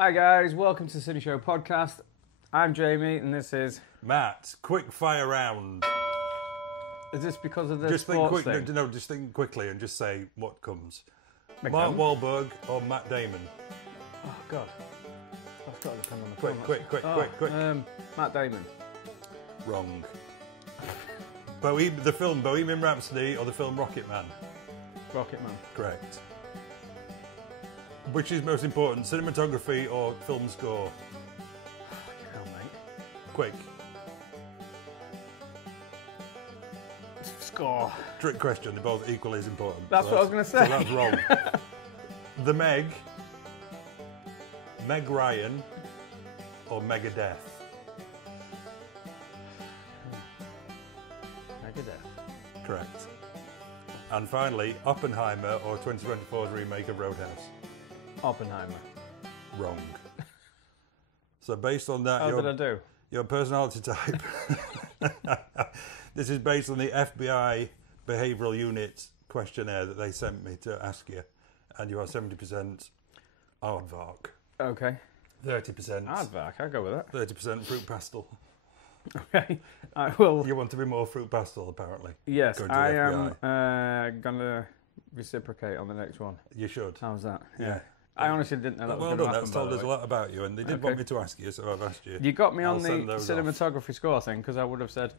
Hi guys, welcome to CineShow Podcast. I'm Jamie and this is... Matt, quick fire round. Is this because of the Just think sports quick, thing? no, just think quickly and just say what comes. Okay. Mark Wahlberg or Matt Damon? Oh God. That's got to depend on the Quick, film. quick. Matt Damon. Wrong. The film Bohemian Rhapsody or the film Rocket Man? Rocket Man. Correct. Which is most important, cinematography or film score? Hell, mate. Quick. Score. Trick question, they're both equally as important. That's what I was going to say. So that's wrong. The Meg, Meg Ryan or Megadeth? Megadeth. Correct. And finally, Oppenheimer or 2024's remake of Roadhouse? Oppenheimer. Wrong. So based on that, How did I do? your personality type. This is based on the FBI Behavioural Unit questionnaire that they sent me to ask you. And you are 70% aardvark. Okay. 30%. Aardvark, I'll go with that. 30% fruit pastel. Okay. I will... You want to be more fruit pastel, apparently. Yes, Go to I the am going to reciprocate on the next one. You should. How's that? Yeah. I honestly didn't know that was Well going to done, happen. that's told us a lot about you, and they did Okay. want me to ask you, so I've asked you. You got me on I'll the send those cinematography score thing because I would have said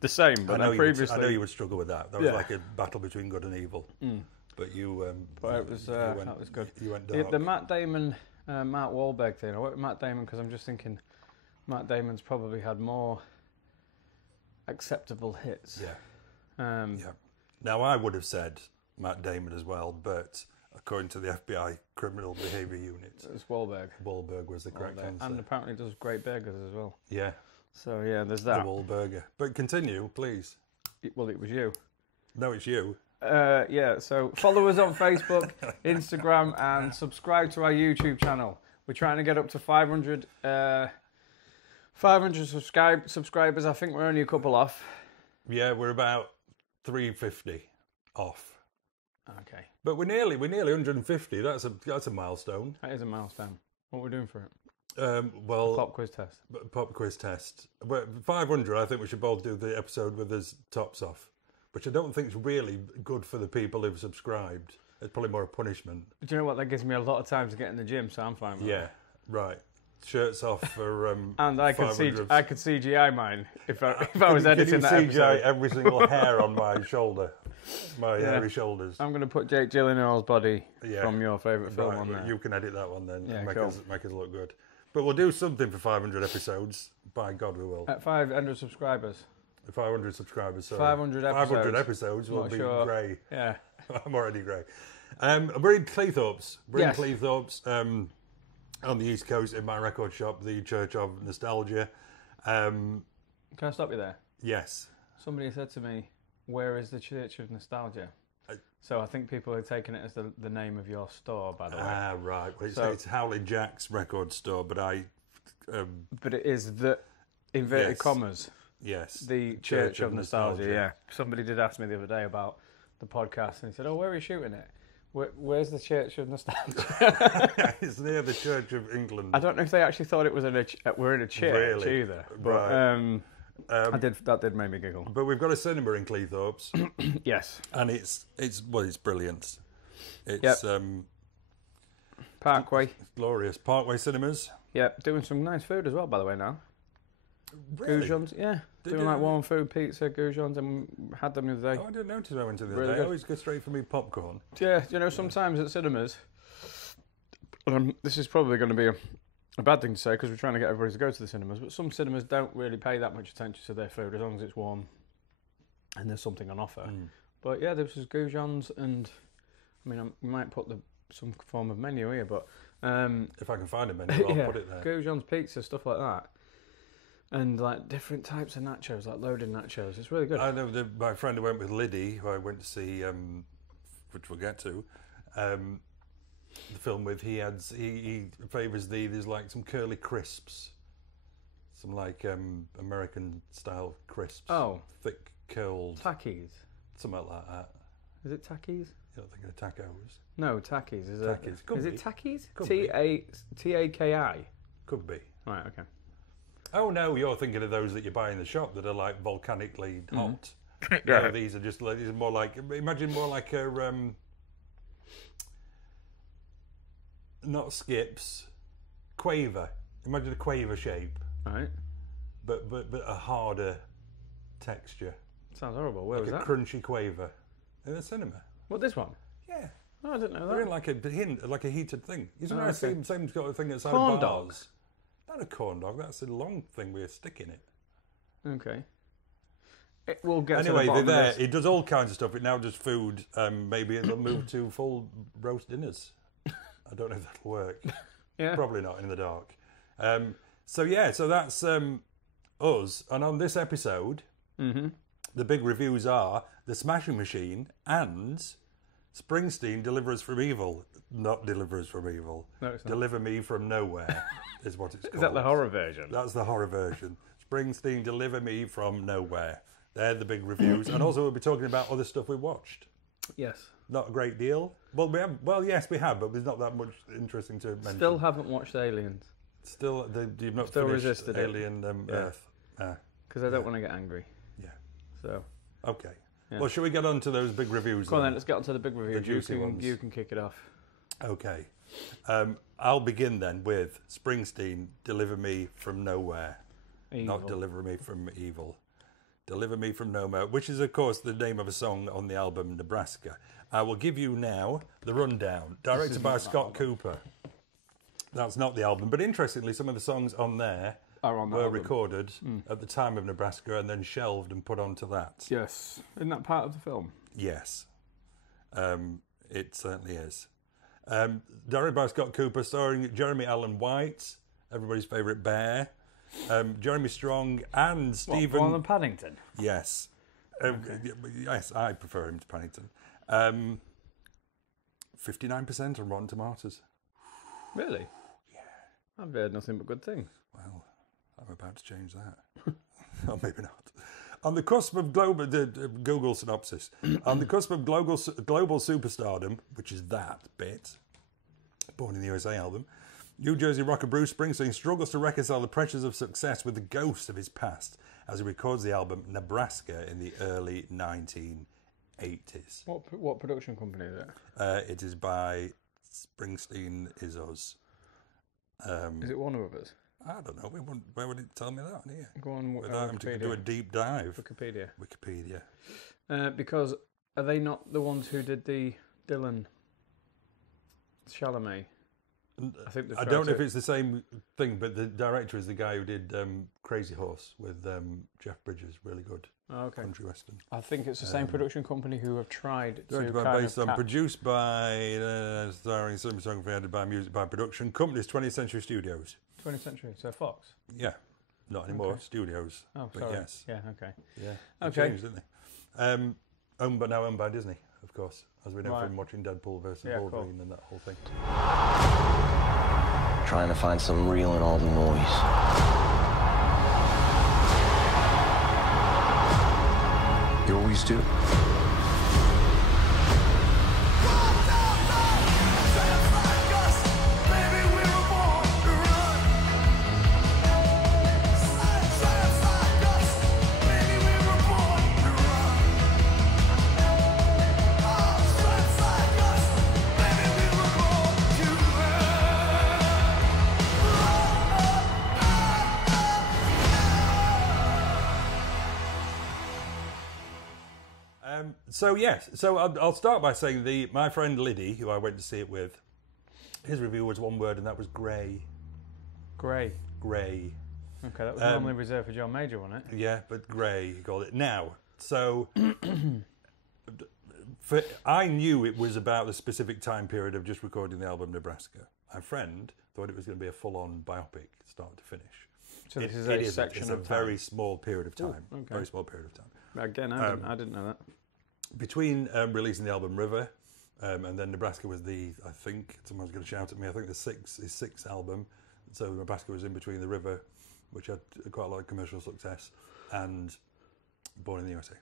the same, but I know previously... I know you would struggle with that. That was Yeah. like a battle between good and evil. But you... But it was, that was good. You went dark. The Matt Damon, Matt Wahlberg thing, I went with Matt Damon because I'm just thinking Matt Damon's probably had more acceptable hits. Yeah. Now, I would have said Matt Damon as well, but according to the FBI Criminal Behaviour Unit, It's Wahlberg. Wahlberg was the correct answer. And apparently does great burgers as well. Yeah, So yeah, there's the that. Wahlburger. But continue, please. Well, it was you. No, it's you. Yeah, so follow us on Facebook, Instagram, and subscribe to our YouTube channel. We're trying to get up to 500 subscribers. I think we're only a couple off. Yeah, we're about 350 off. Okay. But we're nearly 150. That's a milestone. That is a milestone. What are we doing for it? Well, Pop quiz test. pop quiz test. But 500, I think we should both do the episode with us tops off, which I don't think is really good for the people who've subscribed. It's probably more a punishment. Do you know what? That gives me a lot of time to get in the gym, so I'm fine with Yeah, right. Shirts off for And I could 500. CGI mine if I was editing that CGI episode. every single hair on my shoulder, my hairy shoulders. I'm going to put Jake Gyllenhaal's body Yeah. from your favourite film Right, on there. you can edit that one then. Yeah, and make cool. us look good. But we'll do something for 500 episodes. By God, we will. At 500 subscribers. 500 subscribers. Sorry. 500 episodes. 500 episodes will Not be sure. grey. Yeah. I'm already grey. We're in Cleethorpes. Yes. Cleethorpes on the East Coast in my record shop, the Church of Nostalgia. Can I stop you there? Yes. Somebody said to me, "Where is the Church of Nostalgia?" So I think people are taking it as the name of your store, by the way. Ah, right. Well, So- it's Howley Jack's record store, but But it is the, inverted Yes. commas, yes. the Church of Nostalgia. Yeah. Somebody did ask me the other day about the podcast, and he said, "Oh, where are you shooting it? Where's the Church of Nostalgia?" It's near the Church of England. I don't know if they actually thought it was we're in a church Really? either. But Right. that did make me giggle. But we've got a cinema in Cleethorpes, Yes. and it's brilliant. It's Yep. Parkway. glorious. Parkway Cinemas. Yeah, doing some nice food as well, by the way, now. Really? Goujons, yeah. Did Doing you? like warm food, pizza, goujons, and had them the other day. Oh, I didn't notice I went to the Really other day. good. I always go straight for me popcorn. Yeah, you know, sometimes at cinemas, and this is probably going to be a bad thing to say because we're trying to get everybody to go to the cinemas, but some cinemas don't really pay that much attention to their food as long as it's warm and there's something on offer. But yeah, this was goujons, and I mean, we might put some form of menu here, but If I can find a menu, I'll yeah, put it there. goujons, pizza, stuff like that. And like different types of nachos, like loaded nachos. It's really good. I know my friend who went with Liddy, who I went to see, which we'll get to, the film with. He favours there's like some curly crisps, some like American style crisps. Oh, thick curled, Takis. something like that. Is it Takis? You're not thinking of tacos. No, Takis. Is Takis. Could it be. Takis? Could be. Taki? Could be. Right, okay. Oh no, you're thinking of those that you buy in the shop that are like volcanically hot. Yeah. No, these are more like, imagine more like a not skips, quaver. Imagine a quaver shape, Right. but a harder texture. Sounds horrible. Where Like was a that? crunchy quaver in the cinema. What, this one? Yeah, Oh, I didn't know they're in that. like a heated thing. Isn't Oh, there okay. the same sort of thing outside Corn bars? dogs? Not a corn dog. That's a long thing with a stick in it. Okay. We'll get to Anyway, the they're bottom there. of this. It does all kinds of stuff. It now does food. Maybe it'll move to full roast dinners. I don't know if that'll work. Yeah. Probably not in the dark. So that's us. And on this episode, the big reviews are The Smashing Machine and Springsteen, Deliver Us From Evil. Not Deliver Us From Evil. No, it's not. Deliver Me From Nowhere is what it's called. Is that the horror version? That's the horror version. Springsteen, Deliver Me From Nowhere. They're the big reviews. And also we'll be talking about other stuff we watched. Yes. Not a great deal. Well, yes, we have, but there's not that much interesting to mention. Still haven't watched Aliens. You've not Still finished resisted it. Alien Earth. Because I don't want to get angry. Yeah. So. Okay. Yeah. Well, shall we get on to those big reviews? Come on then, let's get on to the big reviews. juicy ones. You can kick it off. Okay. I'll begin then with Springsteen, Deliver Me From Nowhere. Evil. Not Deliver Me From Evil. Deliver Me From Nowhere, which is, of course, the name of a song on the album Nebraska. I will give you now the rundown. Directed by Scott Cooper. That's not the album, but interestingly, some of the songs on there were recorded at the time of Nebraska and then shelved and put onto that. Yes. Isn't that part of the film? Yes. It certainly is. Directed by Scott Cooper, starring Jeremy Allen White, everybody's favourite bear, Jeremy Strong and Stephen... What, Paddington? Yes. Yes, I prefer him to Paddington. 59% on Rotten Tomatoes. Really? Yeah. I've heard nothing but good things. Well, I'm about to change that. Or maybe not. On the cusp of global... Google synopsis. On the cusp of global superstardom, which is that bit, Born in the USA album, New Jersey rocker Bruce Springsteen struggles to reconcile the pressures of success with the ghost of his past as he records the album Nebraska in the early 1980s. What production company is it? It is by Springsteen Is Us. Is it Warner Brothers? I don't know. Where would it tell me that? Here? Go on Without having to do a deep dive. Wikipedia. Because are they not the ones who did the Dylan Chalamet? I don't know if it's the same thing, but the director is the guy who did Crazy Horse with Jeff Bridges. Really good country western. I think it's the same production company who have tried to produced by, starring cinematography, edited by music by production companies, 20th Century Studios. 20th Century, so Fox? Yeah, not anymore. Studios. Oh, but sorry. yes. Yeah, okay. Yeah, Okay. changed, didn't they? But now owned by Disney, of course, as we know from watching Deadpool versus Wolverine and that whole thing. Trying to find some real in all the noise. You always do. So I'll start by saying my friend Liddy, who I went to see it with, his review was one word, and that was grey. Grey. Grey. Okay, that was normally reserved for John Major, wasn't it? Yeah, but grey, he called it. Now, so I knew it was about the specific time period of just recording the album Nebraska. My friend thought it was going to be a full-on biopic, start to finish. So this is a section it's of a time. very small period of time. Ooh, okay. Very small period of time. Again, I didn't know that. Between releasing the album River and then Nebraska was I think, someone's going to shout at me, I think his sixth album. So Nebraska was in between the River, which had quite a lot of commercial success, and Born in the USA.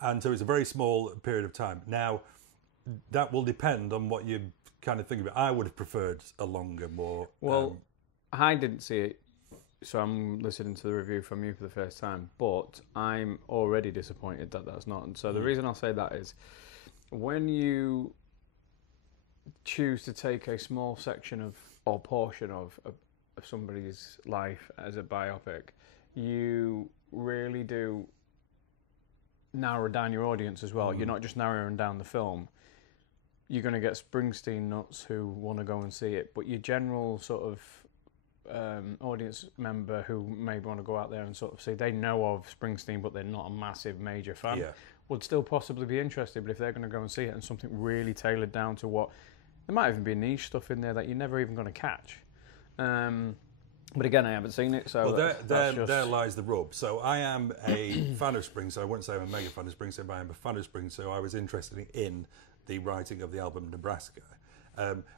And so it's a very small period of time. Now, that will depend on what you kind of think about. I would have preferred a longer, more. Well, I didn't see it, so I'm listening to the review from you for the first time. But I'm already disappointed that that's not. And so the reason I'll say that is, when you choose to take a small section of or portion of somebody's life as a biopic, you really do narrow down your audience as well. You're not just narrowing down the film. You're going to get Springsteen nuts who want to go and see it, but your general sort of audience member who maybe want to go out there and sort of say they know of Springsteen but they're not a massive major fan would still possibly be interested. But if they're going to go and see it and something really tailored down to what, there might even be niche stuff in there that you're never even going to catch. But again, I haven't seen it, so there lies the rub. So I am a fan of Springsteen. I wouldn't say I'm a mega fan of Springsteen, but I am a fan of Springsteen. So I was interested in the writing of the album Nebraska.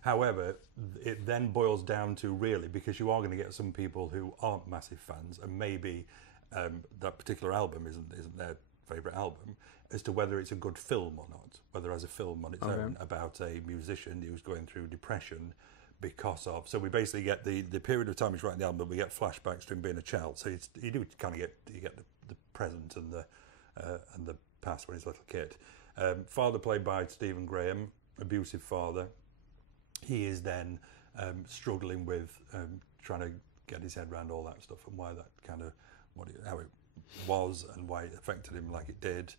However, it then boils down to really, because you are going to get some people who aren't massive fans, and maybe that particular album isn't their favourite album, as to whether it's a good film or not. Whether as a film on its own about a musician who's going through depression because of. So we basically get the period of time he's writing the album, but we get flashbacks to him being a child. So you do kind of get the present and the past when he's a little kid. Father played by Stephen Graham, abusive father. He is then struggling with trying to get his head around all that stuff and why that kind of how it was and why it affected him like it did.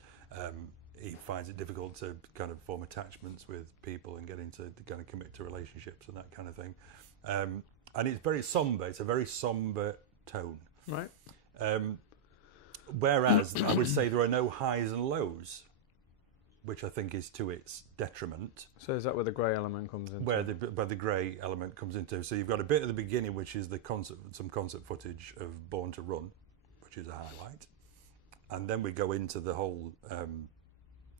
He finds it difficult to kind of form attachments with people and getting to kind of commit to relationships and that kind of thing. And it's very somber. It's a very somber tone. Right. Whereas I would say there are no highs and lows, which I think is to its detriment. So is that where the grey element comes in? Where the grey element comes into. So you've got a bit at the beginning, which is some concert footage of Born to Run, which is a highlight. And then we go into the whole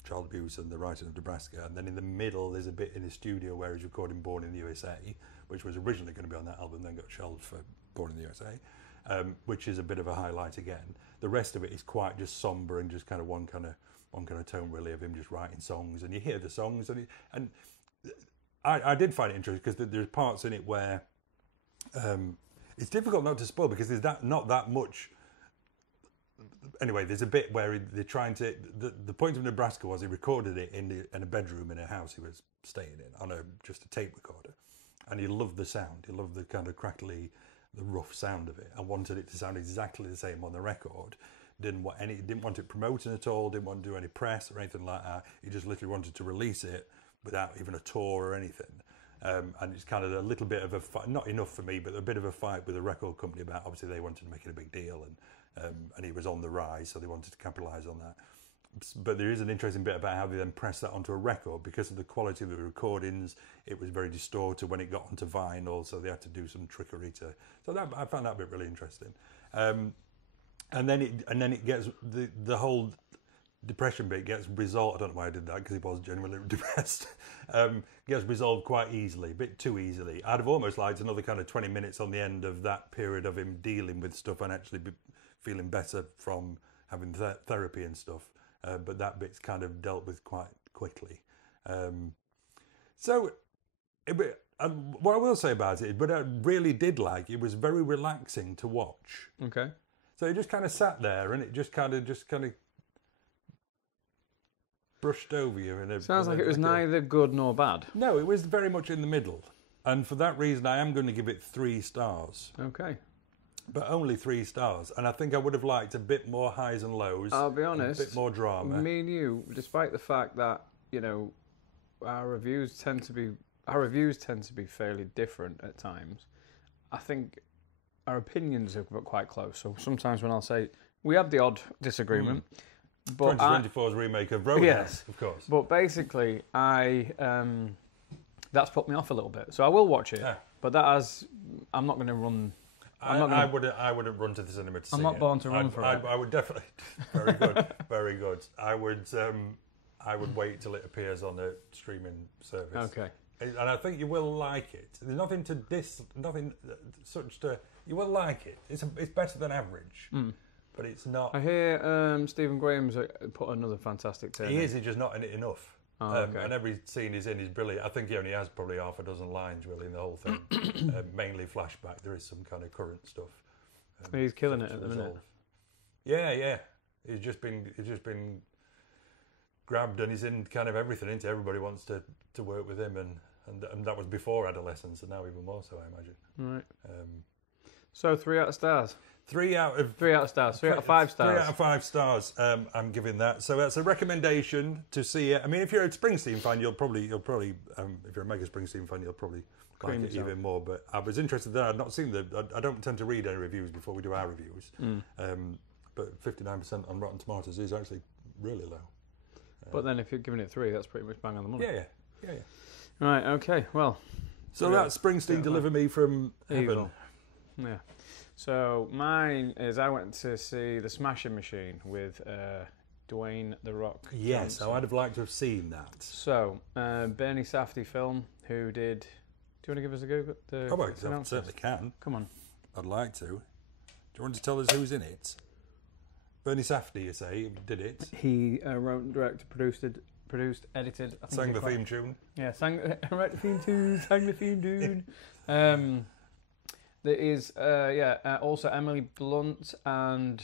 child abuse and the writing of Nebraska. And then in the middle, there's a bit in the studio where he's recording Born in the USA, which was originally going to be on that album, then got shelved for Born in the USA, which is a bit of a highlight again. The rest of it is quite just somber and just kind of one kind of tone really of him just writing songs, and you hear the songs, and I did find it interesting because there's parts in it where it's difficult not to spoil because there's not that much. Anyway, there's a bit where they're trying to. The point of Nebraska was he recorded it in a bedroom in a house he was staying in on just a tape recorder, and he loved the sound. He loved the kind of crackly, the rough sound of it, and wanted it to sound exactly the same on the record. Didn't want it promoting at all, didn't want to do any press or anything like that. He just literally wanted to release it without even a tour or anything. And it's kind of a little bit of a fight, not enough for me, but a bit of a fight with the record company about, obviously they wanted to make it a big deal, and he was on the rise, so they wanted to capitalise on that. But there is an interesting bit about how they then pressed that onto a record. Because of the quality of the recordings, it was very distorted when it got onto vinyl, so they had to do some trickery to. So I found that bit really interesting. And then it gets the whole depression bit gets resolved. I don't know why I did that because he was genuinely depressed. Gets resolved quite easily, a bit too easily. I'd have almost liked another kind of 20 minutes on the end of that period of him dealing with stuff and actually feeling better from having therapy and stuff. But that bit's kind of dealt with quite quickly. So what I will say about it, but I really did like it was very relaxing to watch. Okay. So it just kind of sat there, and it just kind of brushed over you. Sounds like it was neither good nor bad. No, it was very much in the middle, and for that reason, I am going to give it 3 stars. Okay. But only 3 stars, and I think I would have liked a bit more highs and lows. I'll be honest. A bit more drama. Me and you, despite the fact that our reviews tend to be fairly different at times, I think our opinions are quite close. So sometimes when I'll say we have the odd disagreement, but 2024's remake of Roadhouse, yes, of course. But basically, that's put me off a little bit. So I will watch it, but I'm not going to run. I wouldn't run to the cinema to see it. I'm not born to run for it. I would definitely. Very good, very good. I would wait till it appears on a streaming service. Okay. And I think you will like it. There's nothing such to. You will like it. It's better than average, but it's not. I hear Stephen Graham's put another fantastic turn. He's just not in it enough. Okay. And every scene he's in is brilliant. I think he only has probably half a dozen lines really in the whole thing. Mainly flashback. There is some kind of current stuff. He's killing it to at the minute. resolve. Yeah. He's just been grabbed, and he's in kind of everything. Isn't he? Everybody wants to work with him, and that was before adolescence, and now even more so, I imagine. Right. So 3 out of stars. 3 out of 3 out of stars. 3 out of 5 stars. 3 out of 5 stars. I'm giving that. So that's a recommendation to see it. I mean, if you're a Springsteen fan, you'll probably if you're a mega Springsteen fan, you'll probably like it even more. But I was interested that I'd not seen I don't tend to read any reviews before we do our reviews. But 59% on Rotten Tomatoes is actually really low. But then if you're giving it 3, that's pretty much bang on the money. Yeah. Right. Okay. Well. So that's Springsteen Deliver Me from Heaven. Evil. Yeah. So mine is I went to see The Smashing Machine with Dwayne The Rock Yes, Johnson. I'd have liked to have seen that. So Bernie Safdie film, who did... Do you want to give us a go? I certainly can. Come on. I'd like to. Do you want to tell us who's in it? Bernie Safdie, you say, did it. He wrote, directed, produced, edited. I think Sang the theme tune. Yeah, wrote the theme tune, sang the theme tune. There is, also Emily Blunt and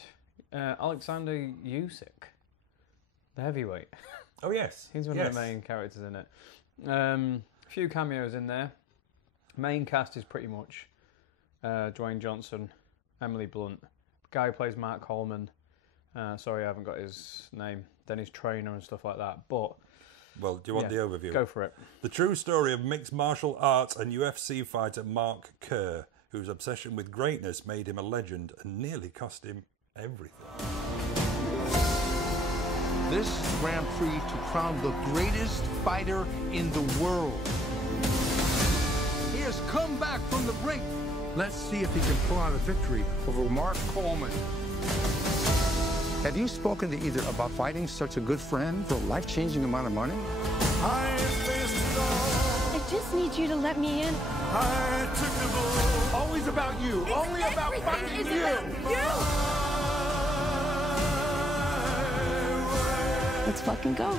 Alexander Usyk, the heavyweight. Oh, yes. He's one of the main characters in it. A few cameos in there. Main cast is pretty much Dwayne Johnson, Emily Blunt. The guy who plays Mark Coleman. Sorry, I haven't got his name. Then his trainer and stuff like that. But well, do you want the overview? Go for it. The true story of mixed martial arts and UFC fighter Mark Kerr, whose obsession with greatness made him a legend and nearly cost him everything. This Grand Prix to crown the greatest fighter in the world. He has come back from the brink. Let's see if he can pull out a victory over Mark Coleman. Have you spoken to either about fighting such a good friend for a life-changing amount of money? I just need you to let me in. Always about you. Only about fighting you. Let's fucking go.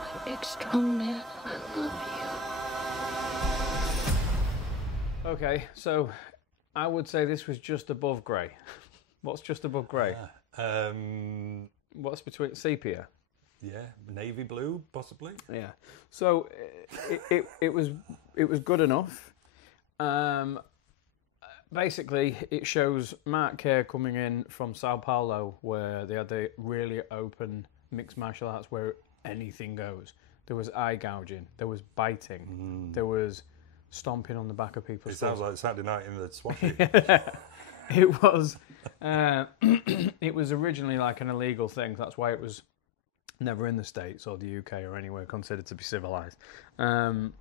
My big strong man, I love you. Okay, so I would say this was just above grey. What's just above grey? What's between sepia? Yeah, navy blue, possibly. Yeah. So it was good enough. Basically, it shows Mark Kerr coming in from Sao Paulo, where they had the really open mixed martial arts where anything goes. There was eye gouging, there was biting, there was stomping on the back of people's. It sounds like Saturday night in the Swatty. It was. It was originally like an illegal thing. That's why it was never in the States or the UK or anywhere considered to be civilized. And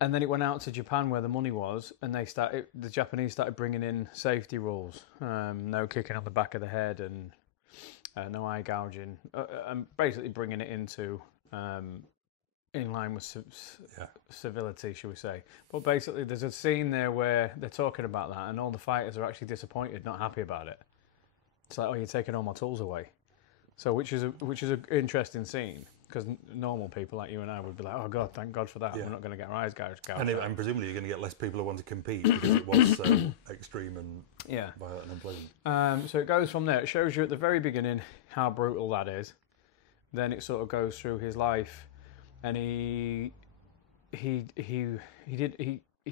then it went out to Japan where the money was, and the Japanese started bringing in safety rules, no kicking on the back of the head and no eye gouging, and basically bringing it into in line with civility, shall we say. But basically there's a scene there where they're talking about that, and all the fighters are actually disappointed, not happy about it. It's like, oh, you're taking all my tools away. So which is an interesting scene, because normal people like you and I would be like, oh God, thank God for that. Yeah. We're not going to get our eyes gouged. And presumably you're going to get less people who want to compete because it was so extreme and violent and unpleasant. So it goes from there. It shows you at the very beginning how brutal that is. Then it sort of goes through his life, and he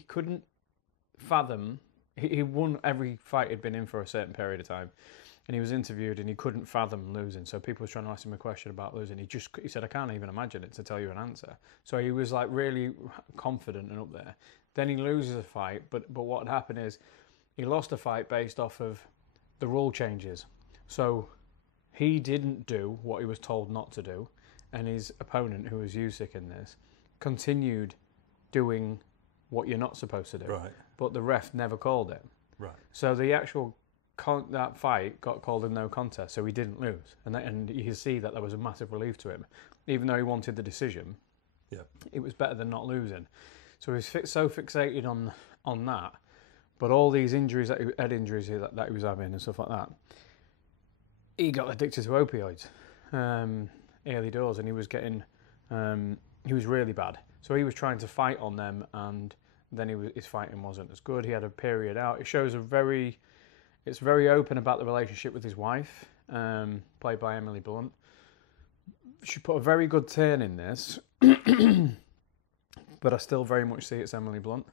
couldn't fathom. He won every fight he'd been in for a certain period of time. And he was interviewed, and he couldn't fathom losing. So people were trying to ask him a question about losing. He said, I can't even imagine it to tell you an answer. So he was like really confident and up there. Then he loses a fight, but what had happened is he lost a fight based off of the rule changes. So he didn't do what he was told not to do, and his opponent, who was Usyk in this, continued doing what you're not supposed to do. Right. But the ref never called it. Right. So the actual that fight got called a no contest, so he didn't lose, and you can see that there was a massive relief to him, even though he wanted the decision. Yeah, it was better than not losing. So he was so fixated on that But all these injuries, head injuries that he was having and stuff like that, he got addicted to opioids early doors, and he was getting, he was really bad. So he was trying to fight on them, and then his fighting wasn't as good. He had a period out. It shows it's very open about the relationship with his wife, played by Emily Blunt. She put a very good turn in this, but I still very much see it's Emily Blunt.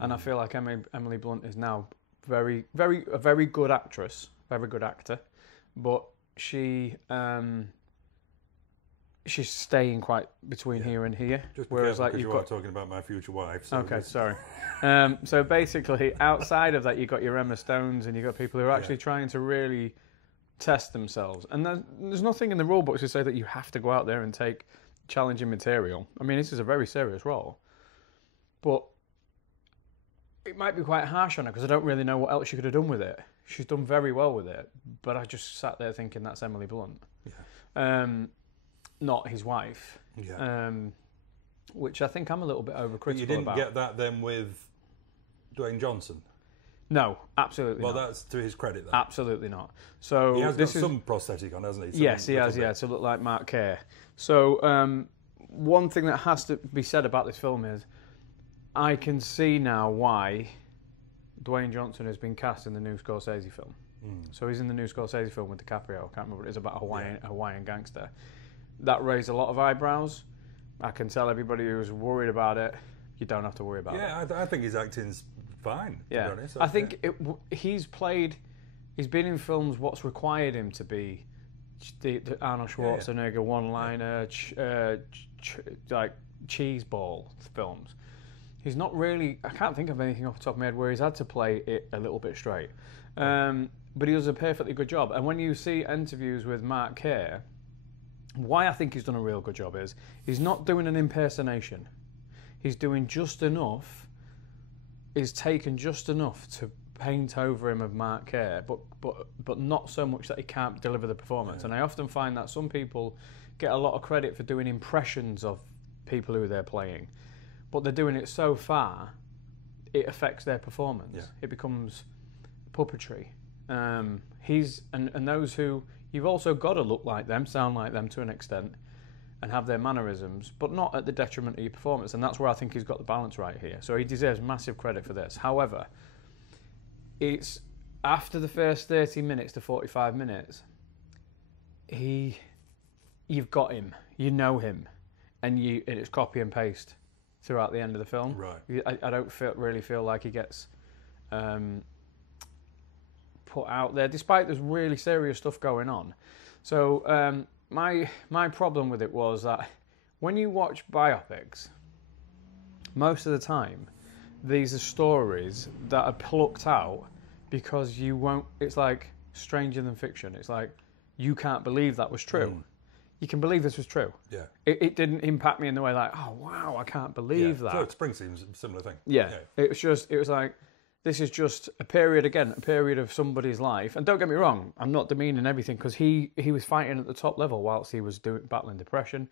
And I feel like Emily Blunt is now a very good actress, very good actor, but she's staying quite between here and here. Just whereas like you are talking about my future wife. So okay, sorry. So basically, outside of that, you've got your Emma Stones and you've got people who are actually trying to really test themselves. And there's nothing in the rule books to say that you have to go out there and take challenging material. I mean, this is a very serious role, but it might be quite harsh on her because I don't really know what else she could have done with it. She's done very well with it, but I just sat there thinking that's Emily Blunt, not his wife. Yeah. Which I think I'm a little bit overcritical about. You didn't get that then with Dwayne Johnson? No, absolutely not. Well, that's to his credit then. Absolutely not. So he has got some prosthetic on, hasn't he? Yes, he has, to look like Mark Kerr. So one thing that has to be said about this film is I can see now why Dwayne Johnson has been cast in the new Scorsese film. So he's in the new Scorsese film with DiCaprio. I can't remember what it is, about a Hawaiian gangster. That raised a lot of eyebrows. I can tell everybody who's worried about it, you don't have to worry about it. Yeah, I think his acting's fine, to be honest. I think he's been in films what's required him to be the Arnold Schwarzenegger one-liner, like cheeseball films. He's not really, I can't think of anything off the top of my head where he's had to play it a little bit straight. But he does a perfectly good job. And when you see interviews with Mark Kerr, why I think he's done a real good job is he's not doing an impersonation. He's doing just enough, he's taken just enough to paint over him of Mark Kerr, but not so much that he can't deliver the performance. And I often find that some people get a lot of credit for doing impressions of people who they're playing, but they're doing it so far, it affects their performance. Yeah. It becomes puppetry. And those who, you've also got to look like them, sound like them to an extent, and have their mannerisms, but not at the detriment of your performance. And that's where I think he's got the balance right here. So he deserves massive credit for this. However, it's after the first 30 minutes to 45 minutes, you've got him, you know him, and it's copy and paste throughout the end of the film. Right. I don't really feel like he gets put out there, despite there's really serious stuff going on. So my problem with it was that when you watch biopics, most of the time, these are stories that are plucked out because you won't. It's like stranger than fiction. It's like you can't believe that was true. You can believe this was true. Yeah. It didn't impact me in the way like, oh wow, I can't believe that. So Springsteen's a similar thing. Yeah. It was like, this is just a period of somebody's life. And don't get me wrong, I'm not demeaning everything, because he was fighting at the top level whilst he was battling depression,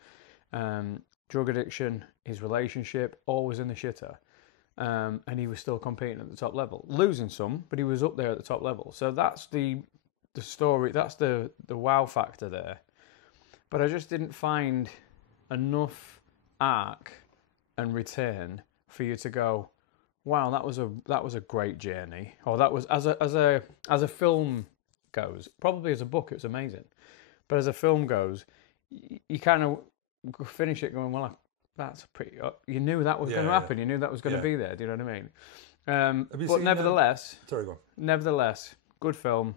drug addiction, his relationship, always in the shitter. And he was still competing at the top level. Losing some, but he was up there at the top level. So that's the story, that's the wow factor there. But I just didn't find enough arc and return for you to go, wow, that was a great journey, or that was as a film goes. Probably as a book, it was amazing, but as a film goes, you kind of finish it going, well, that's pretty. You knew that was going to happen. You knew that was going to be there. Do you know what I mean? But nevertheless, sorry, go on. Nevertheless, good film.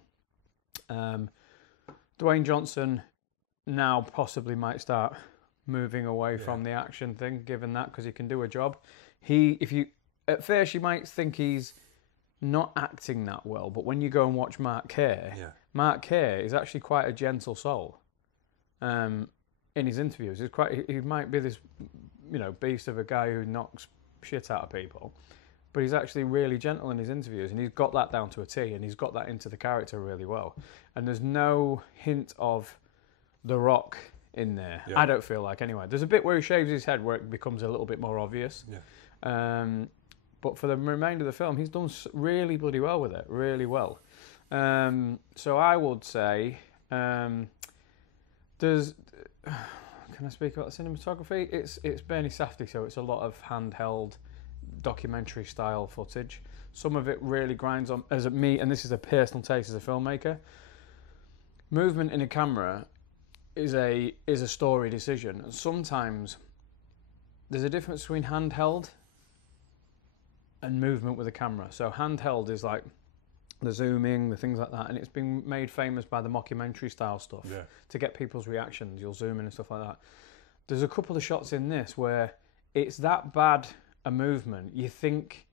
Dwayne Johnson now possibly might start moving away from the action thing, given that, because he can do a job. At first, you might think he's not acting that well, but when you go and watch Mark Kerr, Mark Kerr is actually quite a gentle soul. In his interviews, he might be this, beast of a guy who knocks shit out of people, but he's actually really gentle in his interviews, and he's got that down to a T, and he's got that into the character really well. And there's no hint of The Rock in there. Yeah. I don't feel like, anyway. There's a bit where he shaves his head where it becomes a little bit more obvious. Yeah. but for the remainder of the film, he's done really bloody well with it, really well. So I would say, can I speak about the cinematography? It's Bernie Safdie, so it's a lot of handheld documentary style footage. Some of it really grinds on, as me, and this is a personal taste as a filmmaker. Movement in a camera is a story decision, and sometimes there's a difference between handheld and movement with a camera. So handheld is like the zooming, the things like that, and it's been made famous by the mockumentary style stuff to get people's reactions. You'll zoom in and stuff like that. There's a couple of shots in this where it's that bad a movement, you think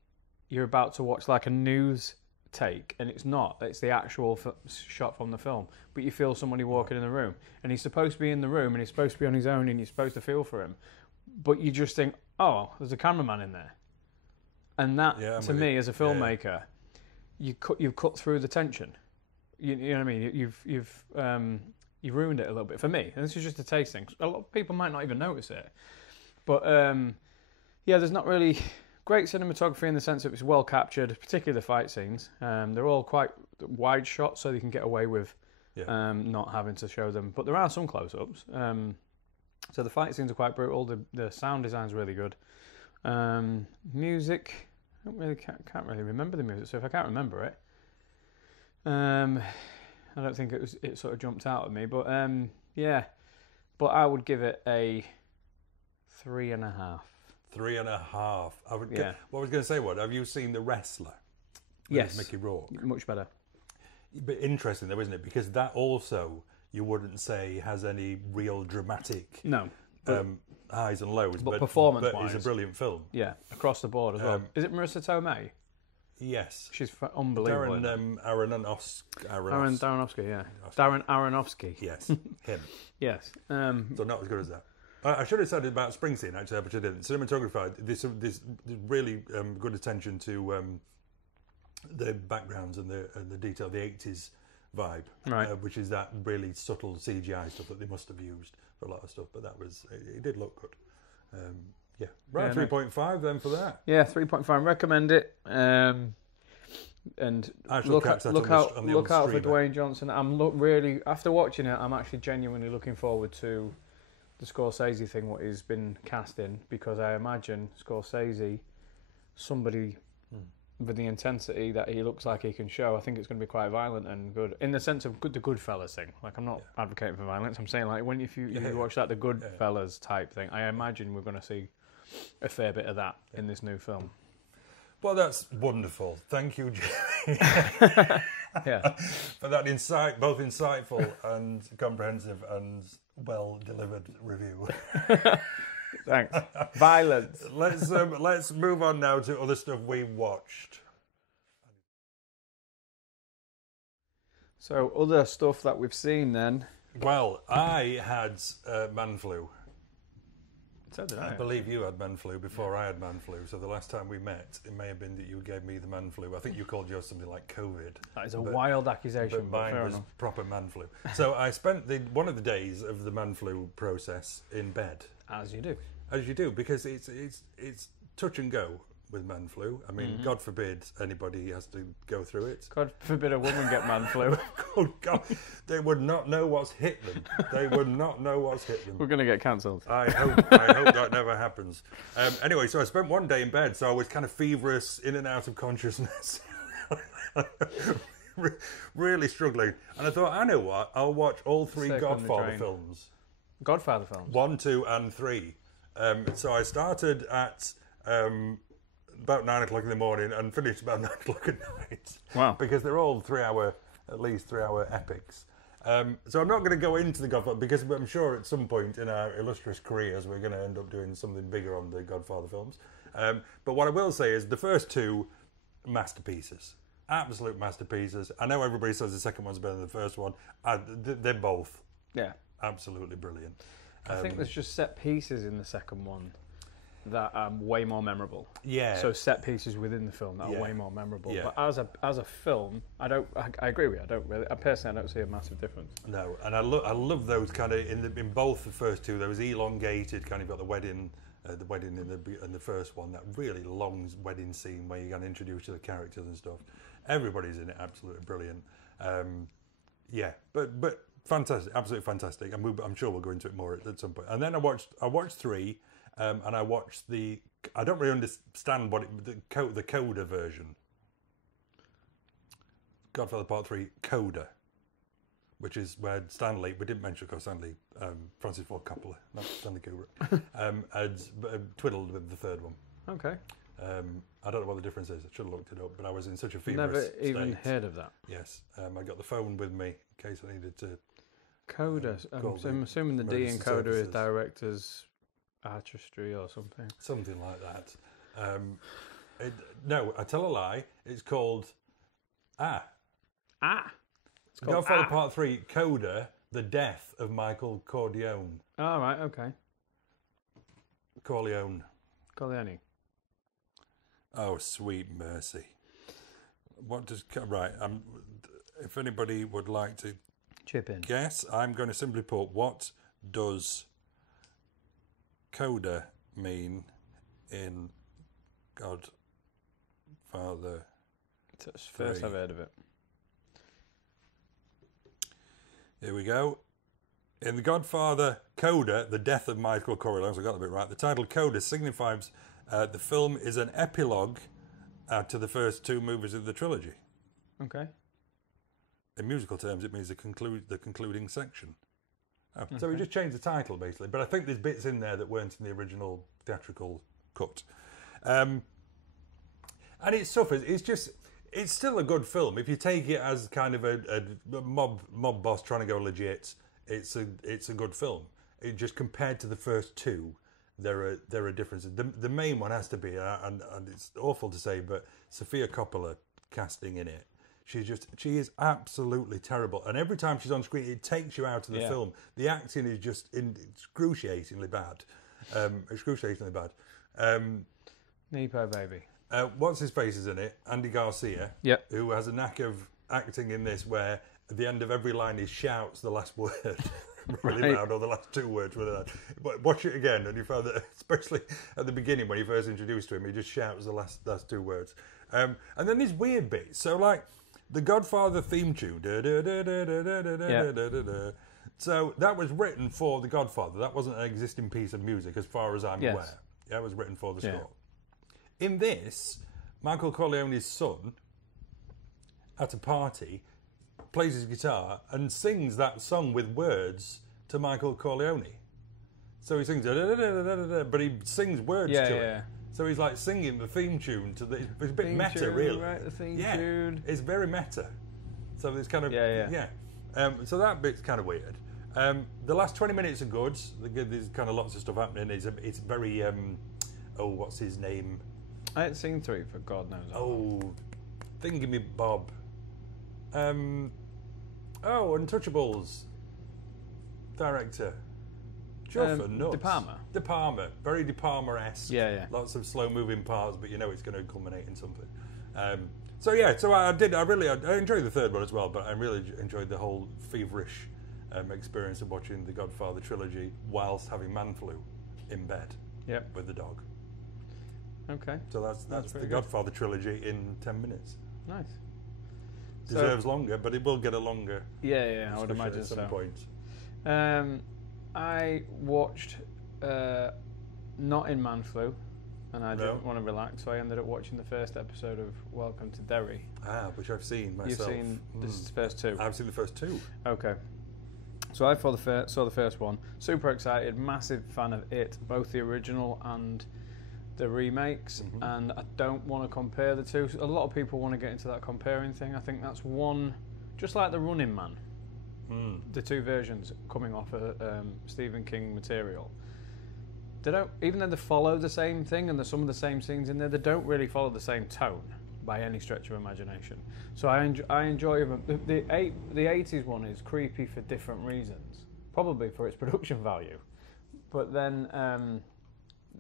you're about to watch like a news take, and it's not. It's the actual shot from the film, but you feel somebody walking in the room, and he's supposed to be in the room, and he's supposed to be on his own, and you're supposed to feel for him, but you just think, oh, there's a cameraman in there, and that to me as a filmmaker, you've cut through the tension. You know what I mean? You've ruined it a little bit for me, and this is just a taste thing. A lot of people might not even notice it, but there's not really great cinematography in the sense that it's well captured, particularly the fight scenes. They're all quite wide shots, so they can get away with not having to show them. But there are some close-ups. So the fight scenes are quite brutal. The sound design's really good. Music, can't really remember the music. So if I can't remember it, I don't think it sort of jumped out at me. But but I would give it a 3.5. 3.5. What I was going to say, have you seen The Wrestler? Yes. Mickey Rourke. Much better. But interesting though, isn't it? Because that also, you wouldn't say has any real dramatic highs and lows. But performance-wise, but it's a brilliant film. Yeah, across the board as well. Is it Marissa Tomei? Yes. She's unbelievable. Darren Aronofsky, yeah. Darren Aronofsky. Yes, him. Yes. So not as good as that. I should have said it about Springsteen, actually, but I didn't. Cinematography, this really good attention to the backgrounds and the detail, the 80s vibe, right. Which is that really subtle CGI stuff that they must have used for a lot of stuff, but it did look good. 3.5 then for that. Yeah, 3.5. Recommend it. And look out for Dwayne Johnson. I'm really, after watching it, I'm actually genuinely looking forward to the Scorsese thing, what he's been cast in, because I imagine Scorsese, somebody with the intensity that he looks like he can show, I think it's going to be quite violent and good, in the sense of the Goodfellas thing. Like, I'm not advocating for violence, I'm saying, like, if you watch that, the Goodfellas type thing, I imagine we're going to see a fair bit of that in this new film. Well, that's wonderful. Thank you, Jamie. For that both insightful and comprehensive and well-delivered review. Thanks. Violence. Let's move on now to other stuff we watched. So, other stuff that we've seen then. Well, I had man flu. So did I believe you had man flu before I had man flu. So the last time we met, it may have been that you gave me the man flu. I think you called yours something like COVID. That is a wild accusation, but mine was proper man flu. So I spent one of the days of the man flu process in bed. As you do. As you do, because it's touch and go with man flu. I mean, God forbid anybody has to go through it. God forbid a woman get man flu. Oh, God. They would not know what's hit them. They would not know what's hit them. We're going to get cancelled. I hope that never happens. Anyway, so I spent one day in bed, so I was kind of feverish, in and out of consciousness. Really struggling. And I thought, I know what, I'll watch all three Godfather films. Godfather films? 1, 2 and 3. So I started at about 9 o'clock in the morning and finished about 9 o'clock at night. Wow. Because they're all at least 3 hour epics. So I'm not going to go into the Godfather, because I'm sure at some point in our illustrious careers we're going to end up doing something bigger on the Godfather films. But what I will say is the first two, masterpieces. Absolute masterpieces. I know everybody says the second one's better than the first one. They're both absolutely brilliant. I think there's just set pieces in the second one that are way more memorable. Yeah. So set pieces within the film that are Yeah. way more memorable. Yeah. But as a film, I agree with you. I don't see a massive difference. No, and I love those kind of in both the first two. There was elongated kind of got the wedding in the first one. That really long wedding scene where you get introduced to the characters and stuff. Everybody's in it, absolutely brilliant. Yeah, but fantastic, absolutely fantastic. And I'm sure we'll go into it more at some point. And then I watched 3, and I watched I don't really understand the Coda version. Godfather Part 3 Coda, which is where Stanley, we didn't mention, of course, Francis Ford Coppola, not Stanley Kubrick, had twiddled with the third one. Okay. I don't know what the difference is. I should have looked it up, but I was in such a feverish Never even state. heard of that. Yes. I got the phone with me in case I needed to. Coda. I'm assuming the D in Coda is director's artistry or something. Something like that. No, I tell a lie. It's called It's called Godfather Part 3 Coda, The Death of Michael Corleone. Oh, right, okay. Corleone. Oh, sweet mercy. If anybody would like to chip in, guess, I'm going to simply put, what does Coda mean in Godfather? It's the first I've heard of it. Here we go. In The Godfather Coda, The Death of Michael Corleone, I got a bit right. The title Coda signifies the film is an epilogue to the first 2 movies of the trilogy. Okay. In musical terms, it means the concluding section. Oh, okay. So we just changed the title, basically. But I think there's bits in there that weren't in the original theatrical cut. And it suffers. It's still a good film. If you take it as kind of a mob boss trying to go legit, it's a good film. It just compared to the first 2, there are differences. The main one has to be, and it's awful to say, but Sofia Coppola casting in it. She is absolutely terrible, and every time she's on screen, it takes you out of the film. The acting is just excruciatingly bad. Nepo baby. What's his face is in it? Andy Garcia. Yep. Who has a knack of acting in this, where at the end of every line he shouts the last word really loud, or the last 2 words really loud. But watch it again, and you find that, especially at the beginning when you first introduced to him, he just shouts the last 2 words. And then these weird bits. So like the Godfather theme tune. So that was written for The Godfather. That wasn't an existing piece of music, as far as I'm aware. Yeah, it was written for the score. In this, Michael Corleone's son, at a party, plays his guitar and sings that song with words to Michael Corleone. So he sings, but he sings words to it. So he's like singing the theme tune to the. It's a bit meta, really. Right, the theme tune. It's very meta. So it's kind of so that bit's kind of weird. The last 20 minutes are good. There's kind of lots of stuff happening. It's very. What's his name? I haven't seen 3 for God knows how long. Thingamy Bob. Untouchables. Director. De Palma. Very De Palma-esque. Yeah. Lots of slow-moving parts, but you know it's going to culminate in something. So I enjoyed the third one as well, but I really enjoyed the whole feverish experience of watching the Godfather trilogy whilst having man flu in bed with the dog. Okay. So that's the Godfather trilogy in 10 minutes. Nice. Deserves longer, but it will get a longer. Yeah, I would imagine at some point. I watched not in man flu, and I didn't want to relax, so I ended up watching the first episode of Welcome to Derry. Which I've seen myself. You've seen the first 2? I've seen the first 2. Okay. So I saw the first one. Super excited, massive fan of it, both the original and the remakes, and I don't want to compare the 2. A lot of people want to get into that comparing thing. I think that's one, just like the Running Man. The 2 versions coming off of Stephen King material. They don't, even though they follow the same thing and there's some of the same scenes in there, they don't really follow the same tone by any stretch of imagination. So I enjoy them. The 80s one is creepy for different reasons, probably for its production value. But then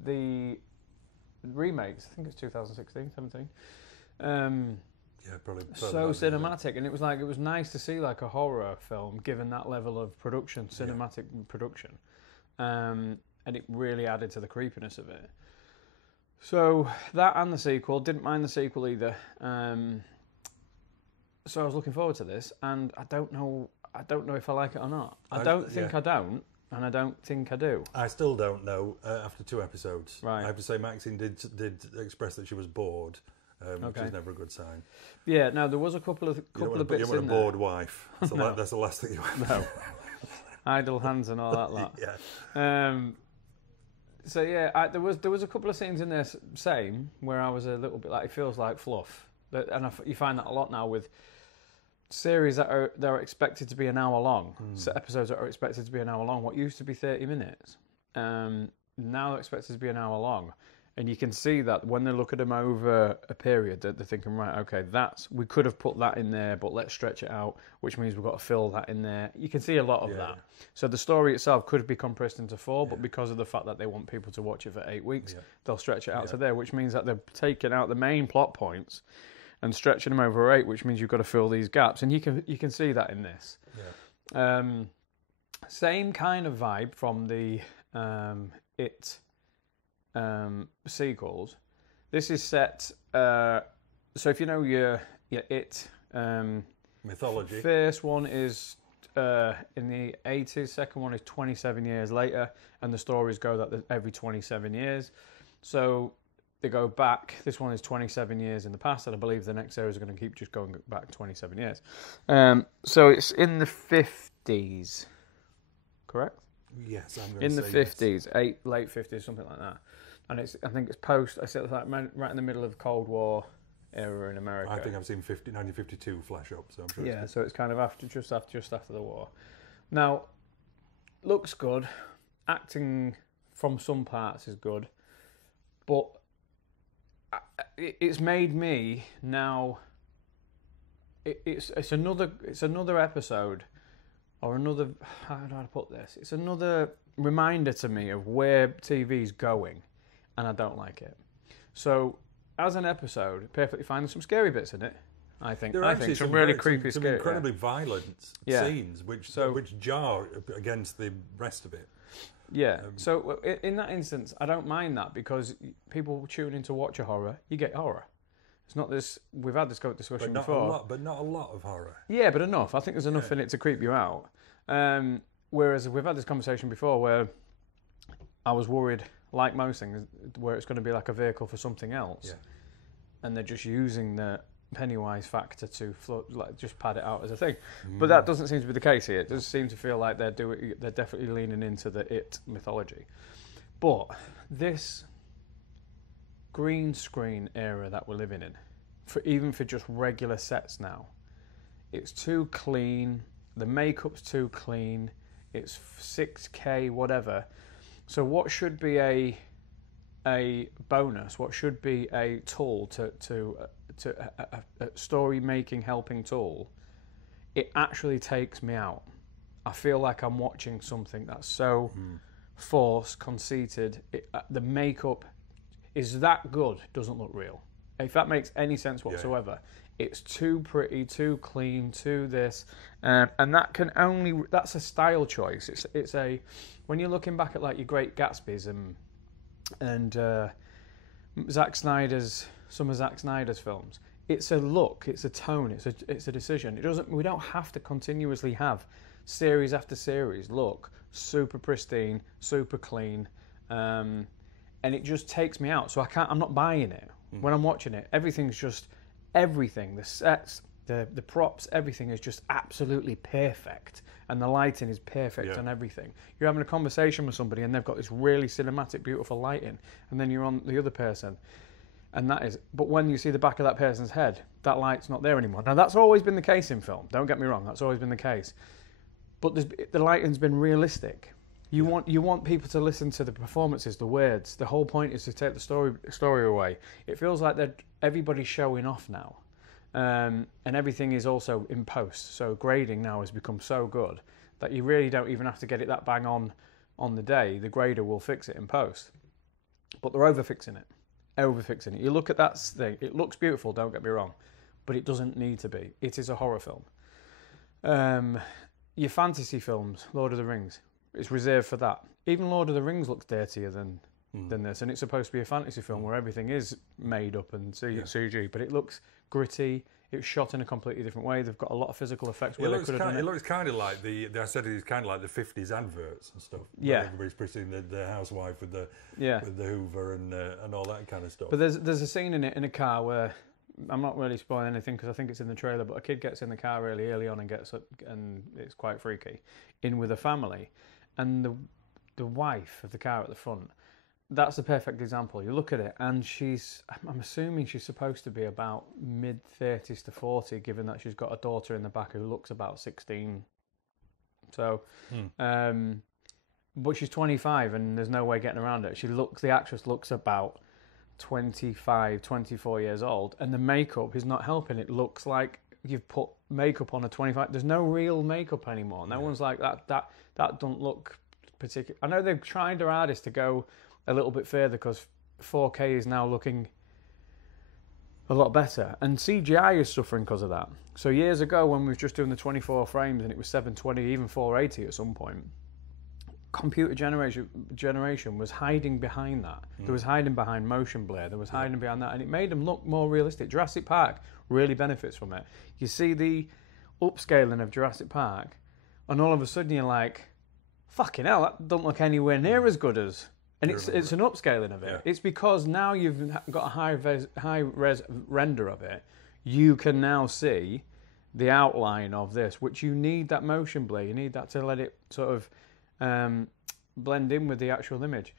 the remakes. I think it's 2016, 17. Yeah, probably. So cinematic, and it was nice to see like a horror film given that level of production, cinematic production, and it really added to the creepiness of it. So that and the sequel, didn't mind the sequel either. So I was looking forward to this, and I don't know if I like it or not. I don't think I don't, and I don't think I do. I still don't know after 2 episodes. Right. I have to say, Maxine did express that she was bored, which is never a good sign. Yeah. Now there was a couple of bits you don't want a bored wife. That's, that's the last thing you want. No. Idle hands and all that lot. Yeah. So yeah, there was a couple of scenes in there, same, where I was a little bit like, it feels like fluff, and you find that a lot now with series that are expected to be an hour long, episodes that are expected to be an hour long. What used to be 30 minutes, now they're expected to be an hour long, and you can see that when they look at them over a period, that they're thinking, right, okay, we could have put that in there, but let's stretch it out, which means we've got to fill that in there. You can see a lot of that. So the story itself could be compressed into 4, but because of the fact that they want people to watch it for 8 weeks, they'll stretch it out to there, which means that they're taking out the main plot points and stretching them over 8, which means you've got to fill these gaps, and you can see that in this. Yeah. Same kind of vibe from the It sequels. This is set. So if you know your It mythology. First one is in the 80s. Second one is 27 years later, and the stories go that every 27 years. So they go back. This one is 27 years in the past, and I believe the next series are going to keep just going back 27 years. So it's in the 50s, correct? Yes, I'm going in to the say 50s, yes. late 50s, something like that. And I think it's post. I said it's like right in the middle of Cold War era in America. I think I've seen 1952 flash up, so I'm sure. Yeah, so it's kind of just after the war. Now, looks good. Acting from some parts is good, but it's made me now. It's another episode, or another. How do I put this? It's another reminder to me of where TV's going, and I don't like it. So, as an episode, perfectly fine. There's some scary bits in it. I think some really creepy, some scary, incredibly violent scenes, which jar against the rest of it. Yeah. So in that instance, I don't mind that, because people tune in to watch a horror, you get horror. It's not this. We've had this discussion before. But not a lot of horror. Yeah, but enough. I think there's enough in it to creep you out. Whereas we've had this conversation before where I was worried, like most things, where it's going to be like a vehicle for something else, and they're just using the Pennywise factor to just pad it out as a thing. But that doesn't seem to be the case here. It does seem to feel like they're definitely leaning into the It mythology. But this green screen era that we're living in, even for just regular sets now, it's too clean. The makeup's too clean. It's 6K, whatever. So what should be a bonus? What should be a tool to a story making helping tool? It actually takes me out. I feel like I'm watching something that's so forced, conceited. The makeup is that good. Doesn't look real. If that makes any sense whatsoever. It's too pretty, too clean, too this, and that's a style choice. It's a, when you're looking back at like your Great Gatsby's and some of Zack Snyder's films, it's a look, it's a tone, it's a decision. We don't have to continuously have series after series look super pristine, super clean, and it just takes me out. So I'm not buying it when I'm watching it. Everything, the sets, the props, everything is just absolutely perfect, and the lighting is perfect on everything. You're having a conversation with somebody and they've got this really cinematic, beautiful lighting, and then you're on the other person, and but when you see the back of that person's head, that light's not there anymore. Now that's always been the case in film, don't get me wrong, that's always been the case, but the lighting's been realistic. You want people to listen to the performances, the words. The whole point is to take the story away. It feels like everybody's showing off now, and everything is also in post. So grading now has become so good that you really don't even have to get it that bang on the day. The grader will fix it in post, but they're over fixing it, over-fixing it. You look at that thing, it looks beautiful, don't get me wrong, but it doesn't need to be. It is a horror film. Your fantasy films, Lord of the Rings, it's reserved for that. Even Lord of the Rings looks dirtier than this, and it's supposed to be a fantasy film where everything is made up and CG, but it looks gritty. It's shot in a completely different way. They've got a lot of physical effects where they could have done it. It looks kind of like I said it's kind of like the 50s adverts and stuff. Yeah. Everybody's pursuing the housewife with the Hoover and all that kind of stuff. But there's a scene in it in a car where, I'm not really spoiling anything because I think it's in the trailer, but a kid gets in the car really early on and gets up, and it's quite freaky, in with a family, and the wife of the car at the front. That's a perfect example. You look at it, and I'm assuming she's supposed to be about mid-30s to 40, given that she's got a daughter in the back who looks about 16. So, but she's 25, and there's no way getting around it. The actress looks about 25, 24 years old, and the makeup is not helping. It looks like you've put makeup on a 25. There's no real makeup anymore. No one's like that. That don't look particular. I know they've tried their hardest to go a little bit further because 4K is now looking a lot better, and CGI is suffering because of that. So years ago, when we were just doing the 24 frames and it was 720, even 480 at some point, computer generation was hiding behind that. There was hiding behind motion blur. There was hiding behind that, and it made them look more realistic. Jurassic Park really benefits from it. You see the upscaling of Jurassic Park, and all of a sudden you're like, fucking hell, that don't look anywhere near as good as... And it's an upscaling of it. Yeah. It's because now you've got a high-res render of it, you can now see the outline of this, which you need that motion blur. You need that to let it sort of blend in with the actual image.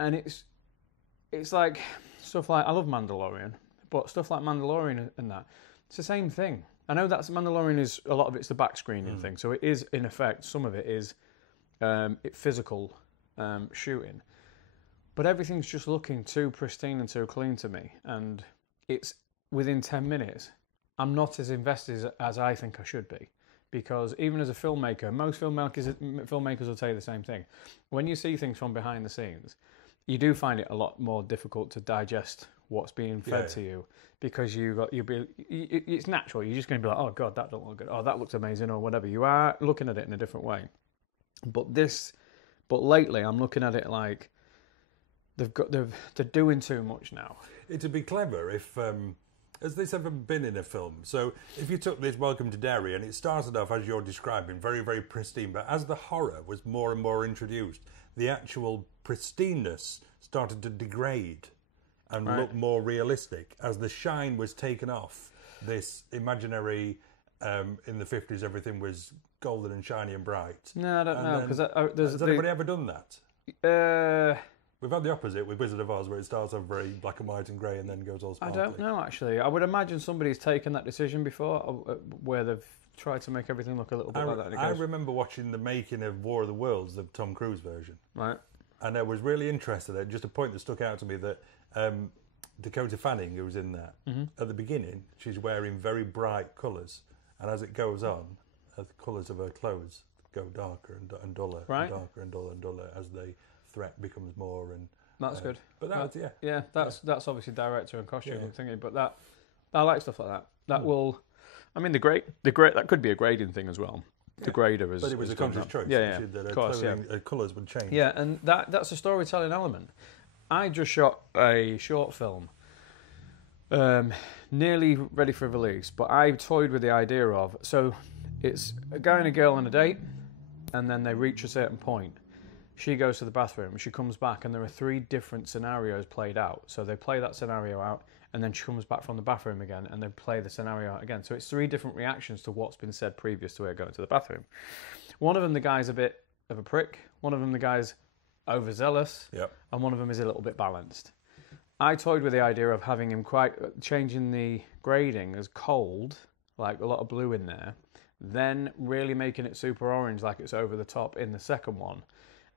And it's like stuff like, I love Mandalorian, but stuff like Mandalorian and that, it's the same thing. I know that Mandalorian is, a lot of it's the back screening thing, so it is, in effect, some of it is physical shooting. But everything's just looking too pristine and too clean to me. And it's within 10 minutes, I'm not as invested as I think I should be. Because even as a filmmaker, most filmmakers will tell you the same thing. When you see things from behind the scenes, you do find it a lot more difficult to digest what's being fed to you. Because it's natural. You're just going to be like, oh God, that don't look good. Oh, that looks amazing, or whatever. You are looking at it in a different way. But lately, I'm looking at it like, they're doing too much now. It'd be clever if, has this ever been in a film? So if you took this Welcome to Derry, and it started off as you're describing, very, very pristine, but as the horror was more and more introduced, the actual pristineness started to degrade and look more realistic. As the shine was taken off, this imaginary, in the 50s, everything was golden and shiny and bright. No, I don't know. Has anybody ever done that? We've had the opposite with Wizard of Oz, where it starts off very black and white and grey and then goes all sparkly. I don't know, actually. I would imagine somebody's taken that decision before, where they've tried to make everything look a little bit like that. I remember watching the making of War of the Worlds, the Tom Cruise version. Right. And I was really interested in just a point that stuck out to me, that Dakota Fanning, who was in that, at the beginning, she's wearing very bright colours. And as it goes on, the colours of her clothes go darker and duller, and darker and duller and duller as the threat becomes more. And that's good. But that's obviously director and costume thinking. But that, I like stuff like that. That will, I mean, the great that could be a grading thing as well. The grader is. But it was a conscious choice. Of course, colours would change. Yeah, and that's a storytelling element. I just shot a short film, nearly ready for release, but I toyed with the idea of, so it's a guy and a girl on a date, and then they reach a certain point. She goes to the bathroom, she comes back, and there are 3 different scenarios played out. So they play that scenario out, and then she comes back from the bathroom again, and they play the scenario out again. So it's 3 different reactions to what's been said previous to her going to the bathroom. One of them, the guy's a bit of a prick. One of them, the guy's overzealous. Yep. And one of them is a little bit balanced. I toyed with the idea of having him changing the grading as cold, like a lot of blue in there, then really making it super orange, like it's over the top in the second one,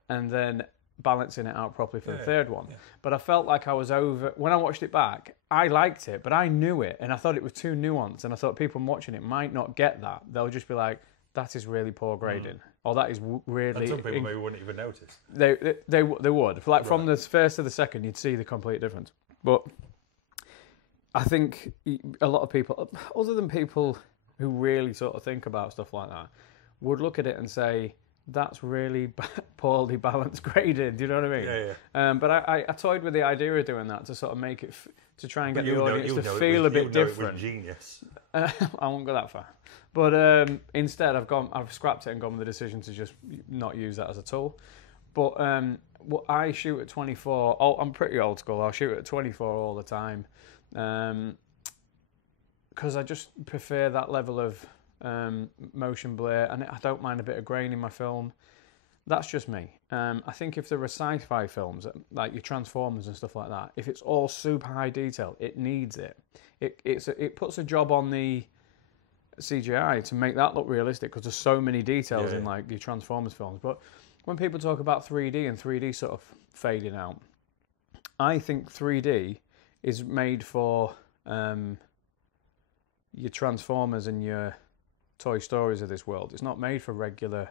and then balancing it out properly for the third one. Yeah. But I felt like I was when I watched it back, I liked it, but I knew it, and I thought it was too nuanced, and I thought people watching it might not get that. They'll just be like, that is really poor grading, or that is really... And some people maybe wouldn't even notice. They would. Like, from the first to the second, you'd see the complete difference. But I think a lot of people, other than people who really sort of think about stuff like that, would look at it and say, that's really poorly balanced grading. Do you know what I mean? Yeah. But I toyed with the idea of doing that to sort of make it, to try and get the audience to know feel a bit different. It was genius. I won't go that far. But instead, I've scrapped it and gone with the decision to just not use that as a tool. But what I shoot at 24. I'm pretty old school. I'll shoot at 24 all the time, because I just prefer that level of motion blur, and I don't mind a bit of grain in my film. That's just me. I think if there are sci-fi films like your Transformers and stuff like that, if it's all super high detail, it needs it. It puts a job on the CGI to make that look realistic, because there's so many details in like your Transformers films. But when people talk about 3D and 3D sort of fading out, I think 3D is made for your Transformers and your Toy Stories of this world. It's not made for regular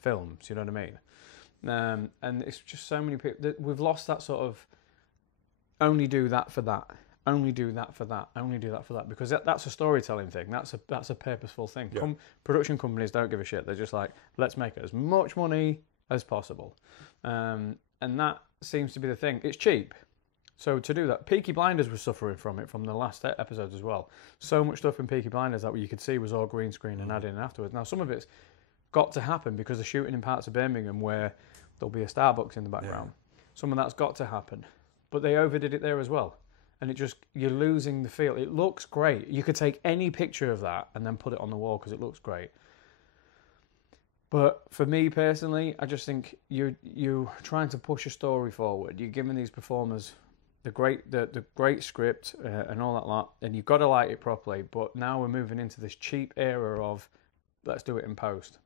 films, you know what I mean? And it's just so many people, we've lost that sort of only do that for that, only do that for that, only do that for that, because that's a storytelling thing. That's a purposeful thing. Yeah. Production companies don't give a shit. They're just like, let's make as much money as possible. And that seems to be the thing. It's cheap. So to do that, Peaky Blinders was suffering from it from the last episodes as well. So much stuff in Peaky Blinders that you could see was all green screen and added in afterwards. Now, some of it's got to happen because they're shooting in parts of Birmingham where there'll be a Starbucks in the background. Yeah. Some of that's got to happen. But they overdid it there as well. And you're losing the feel. It looks great. You could take any picture of that and then put it on the wall because it looks great. But for me personally, I just think you're trying to push a story forward. You're giving these performers the great script and all that lot, and you've got to light it properly. But now we're moving into this cheap era of let's do it in post.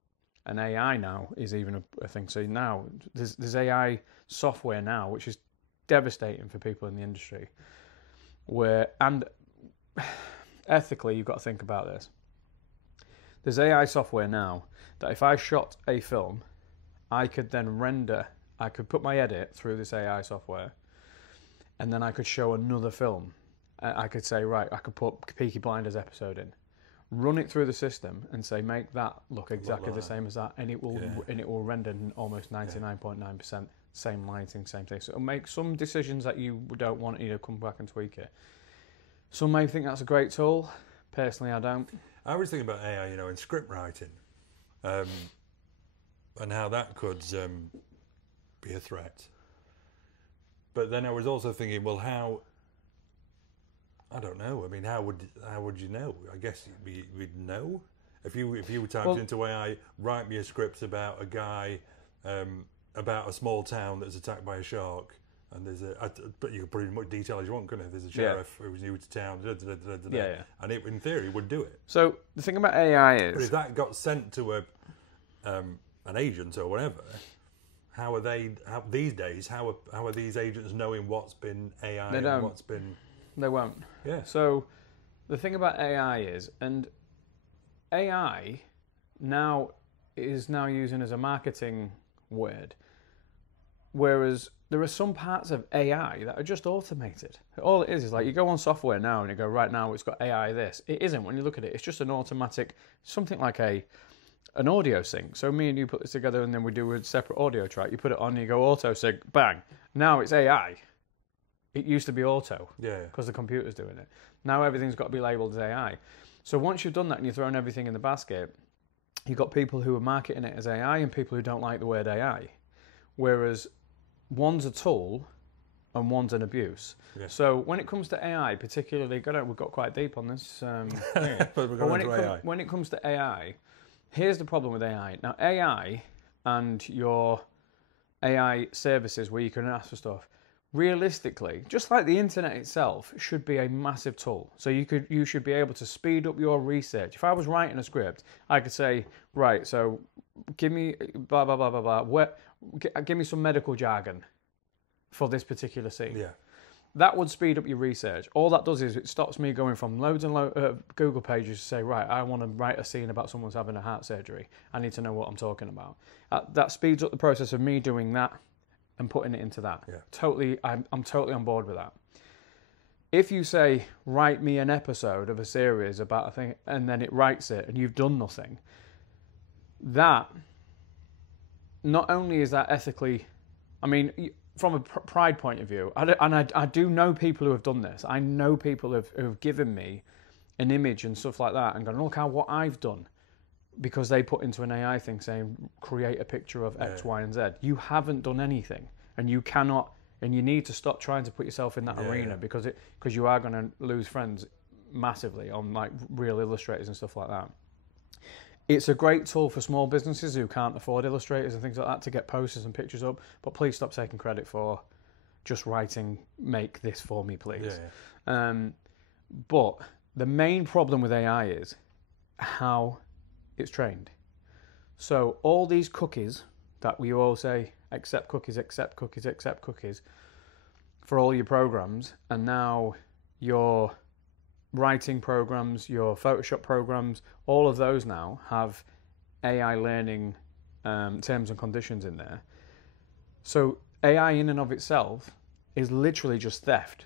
And AI now is even a thing. So now there's AI software now, which is devastating for people in the industry. And ethically, you've got to think about this. There's AI software now that if I shot a film, I could put my edit through this AI software, and then I could show another film. I could say, right, I could put Peaky Blinders episode in, run it through the system, and say, make that look exactly the same as that, and it will render almost 99.9% same lighting, same thing. So it'll make some decisions that you don't want, come back and tweak it. Some may think that's a great tool. Personally, I don't. I was thinking about AI, in script writing, and how that could be a threat. But then I was also thinking, well, how? I don't know. I mean, how would you know? I guess we'd know if you were typed into AI, write me a script about a guy, about a small town that's attacked by a shark, and but you could put in as much detail as you want, couldn't you? There's a sheriff who was new to town, and it in theory would do it. So the thing about AI is, but if that got sent to an agent or whatever, how are they these days? How are these agents knowing what's been AI and what's been? They won't. Yeah. So the thing about AI is, and AI now is using as a marketing word, whereas there are some parts of AI that are just automated. All it is like you go on software now and you go, right now it's got AI this. It isn't. When you look at it, it's just an automatic, something like an audio sync. So me and you put this together and then we do a separate audio track. You put it on and you go auto sync, bang. Now it's AI. It used to be auto because the computer's doing it. Now everything's got to be labelled as AI. So once you've done that and you've thrown everything in the basket, you've got people who are marketing it as AI and people who don't like the word AI. Whereas one's a tool and one's an abuse. Yeah. So when it comes to AI, particularly, we've got quite deep on this. But when it comes to AI, here's the problem with AI. Now, AI and your AI services where you can ask for stuff, realistically, just like the internet itself, should be a massive tool. So you should be able to speed up your research. If I was writing a script, I could say, right, so give me blah, blah, blah, blah, blah. Give me some medical jargon for this particular scene. Yeah. That would speed up your research. All that does is it stops me going from loads and loads of Google pages to say, right, I want to write a scene about someone's having a heart surgery. I need to know what I'm talking about. That speeds up the process of me doing that and putting it into that. Yeah. Totally, I'm totally on board with that. if you say, write me an episode of a series about a thing, and then it writes it, and you've done nothing, that, not only is that ethically, I mean, from a pride point of view, I do know people who have done this. I know people who have given me an image and stuff like that and gone, look how what I've done, because they put into an AI thing saying, create a picture of X, Y, and Z. You haven't done anything, and you cannot, and you need to stop trying to put yourself in that arena because you are going to lose friends massively on like real illustrators and stuff like that. It's a great tool for small businesses who can't afford illustrators and things like that to get posters and pictures up, but please stop taking credit for just writing, make this for me, please. But the main problem with AI is how it's trained. So all these cookies that we all say, accept cookies, accept cookies, accept cookies, for all your programs, and now your writing programs, your Photoshop programs, all of those now have AI learning terms and conditions in there. So AI in and of itself is literally just theft.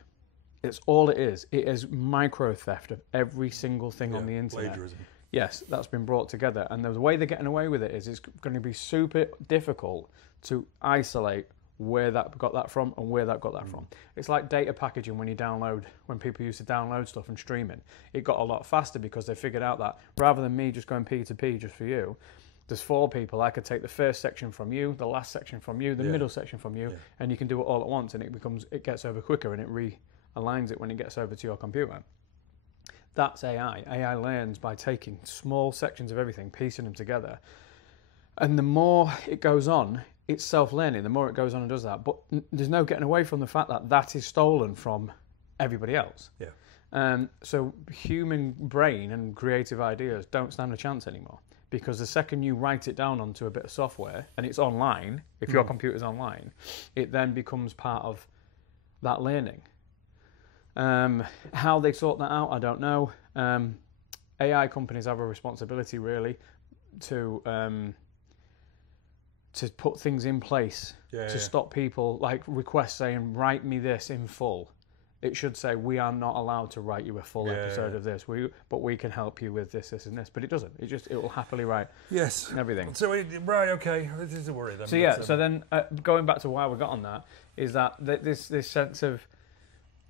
It's all it is. It is micro theft of every single thing on the internet. Plagiarism. Yes, that's been brought together. And the way they're getting away with it is it's going to be super difficult to isolate where that got that from and where that got that from. It's like data packaging when people used to download stuff and streaming. It got a lot faster because they figured out that rather than me just going P2P just for you, there's 4 people. I could take the first section from you, the last section from you, the middle section from you, and you can do it all at once, and it gets over quicker, and it realigns it when it gets over to your computer. That's AI. AI learns by taking small sections of everything, piecing them together. And the more it goes on, it's self-learning. The more it goes on and does that. But there's no getting away from the fact that that is stolen from everybody else. So human brain and creative ideas don't stand a chance anymore. Because the second you write it down onto a bit of software, and it's online, if your computer's online, it then becomes part of that learning. How they sort that out, I don't know. AI companies have a responsibility, really, to put things in place to stop people, like requests saying, write me this in full. It should say, we are not allowed to write you a full episode of this, but we can help you with this, this, and this. But it doesn't. It will happily write everything. So, right, okay, this is a worry then. So, so then going back to why we got on that, is that this sense of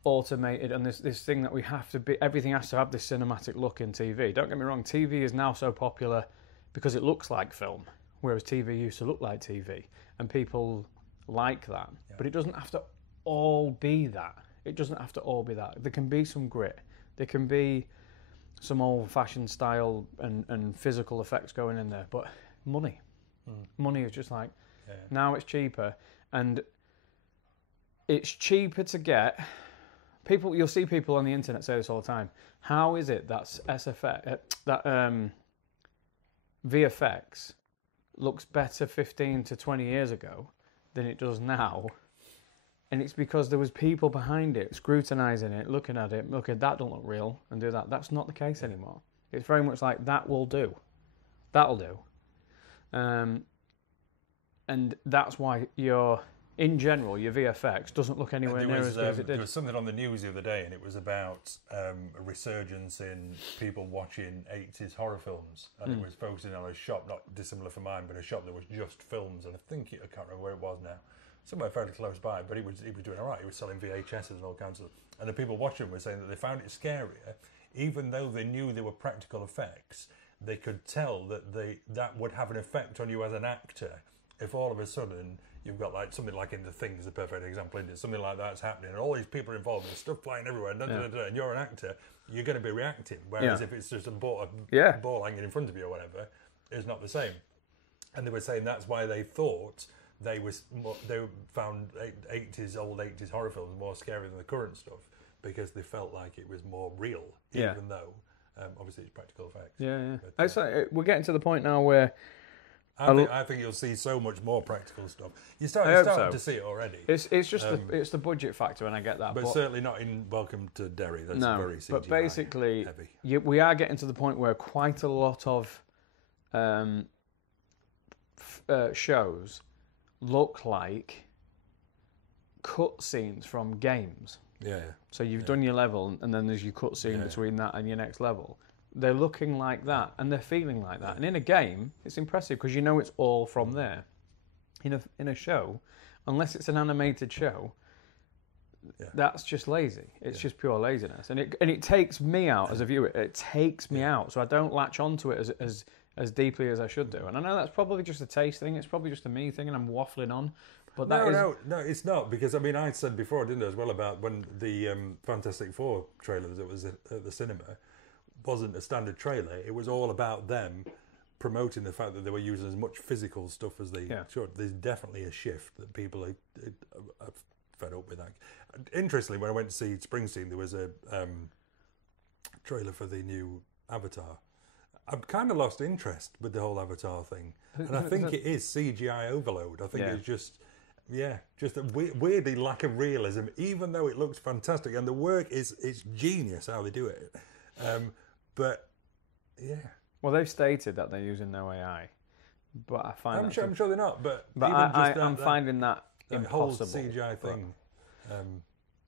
automated and this thing that we have to be, everything has to have this cinematic look in TV. Don't get me wrong, TV is now so popular because it looks like film, whereas TV used to look like TV, and people like that. But it doesn't have to all be that. It doesn't have to all be that. There can be some grit. There can be some old-fashioned style and physical effects going in there. But money. Money is just like, now it's cheaper. And it's cheaper to get... People, you'll see people on the internet say this all the time. How is it that VFX looks better 15 to 20 years ago than it does now? And it's because there was people behind it, scrutinising it, looking at it, that don't look real, and do that. That's not the case anymore. It's very much like, that will do. That'll do. And that's why in general, your VFX doesn't look anywhere near as good as it did. There was something on the news the other day, and it was about a resurgence in people watching 80s horror films. And it was focusing on a shop, not dissimilar from mine, but a shop that was just films. And I can't remember where it was now. Somewhere fairly close by, but he was doing all right. He was selling VHSs and all kinds of... And the people watching were saying that they found it scarier, even though they knew they were practical effects. They could tell that that would have an effect on you as an actor if all of a sudden... You've got like something like in The Thing is a perfect example, isn't it? Something like that's happening, and all these people are involved, and stuff flying everywhere, and you're an actor, you're going to be reacting. Whereas if it's just a ball hanging in front of you or whatever, it's not the same. And they were saying that's why they thought they found old 80s horror films more scary than the current stuff, because they felt like it was more real, even though obviously it's practical effects. But, we're getting to the point now where. I think you'll see so much more practical stuff. You're starting to see it already. It's just it's the budget factor, and I get that. But certainly not in Welcome to Derry. That's very CGI but basically, heavy. We are getting to the point where quite a lot of shows look like cutscenes from games. Yeah. So you've done your level, and then there's your cutscene between that and your next level. They're looking like that, and they're feeling like that. And in a game, it's impressive because you know it's all from there. In a show, unless it's an animated show, that's just lazy. It's just pure laziness, and it takes me out as a viewer. It takes me out, so I don't latch onto it as deeply as I should do. And I know that's probably just a taste thing. It's probably just a me thing, and I'm waffling on. But no, it's not, because I mean I said before, didn't I, as well, about when the Fantastic Four trailer that was at the cinema wasn't a standard trailer. It was all about them promoting the fact that they were using as much physical stuff as they should. There's definitely a shift that people are fed up with that. Interestingly, when I went to see Springsteen, there was a trailer for the new Avatar. I've kind of lost interest with the whole Avatar thing, and I think it is CGI overload. I think it's just a weirdly lack of realism, even though it looks fantastic and the work is genius how they do it. But yeah. Well, they've stated that they're using no AI, but I find I'm sure they're not. But I'm finding that impossible. Whole CGI thing.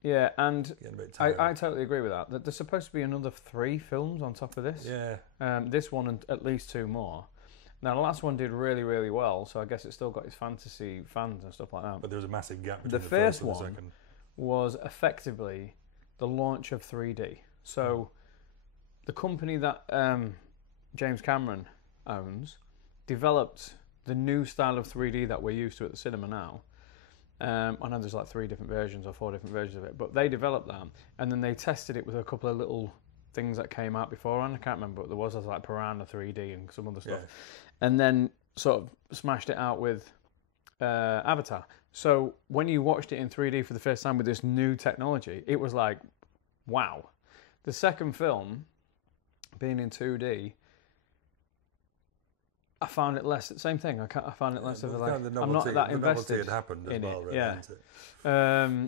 Yeah, and I totally agree with that. That there's supposed to be another 3 films on top of this. Yeah. This one and at least 2 more. Now the last one did really, really well, so I guess it's still got its fantasy fans and stuff like that. But there was a massive gap between the first one was effectively the launch of 3D. So the company that James Cameron owns developed the new style of 3D that we're used to at the cinema now. I know there's like 3 different versions or 4 different versions of it, but they developed that, and then they tested it with a couple of little things that came out beforehand. I can't remember what there was. I was like Piranha 3D and some other stuff, and then sort of smashed it out with Avatar. So when you watched it in 3D for the first time with this new technology, it was like, wow. The second film, being in 2D, I found it less. Same thing. I found it less of a like. I'm not that invested. Had happened as in well, it. really, Yeah.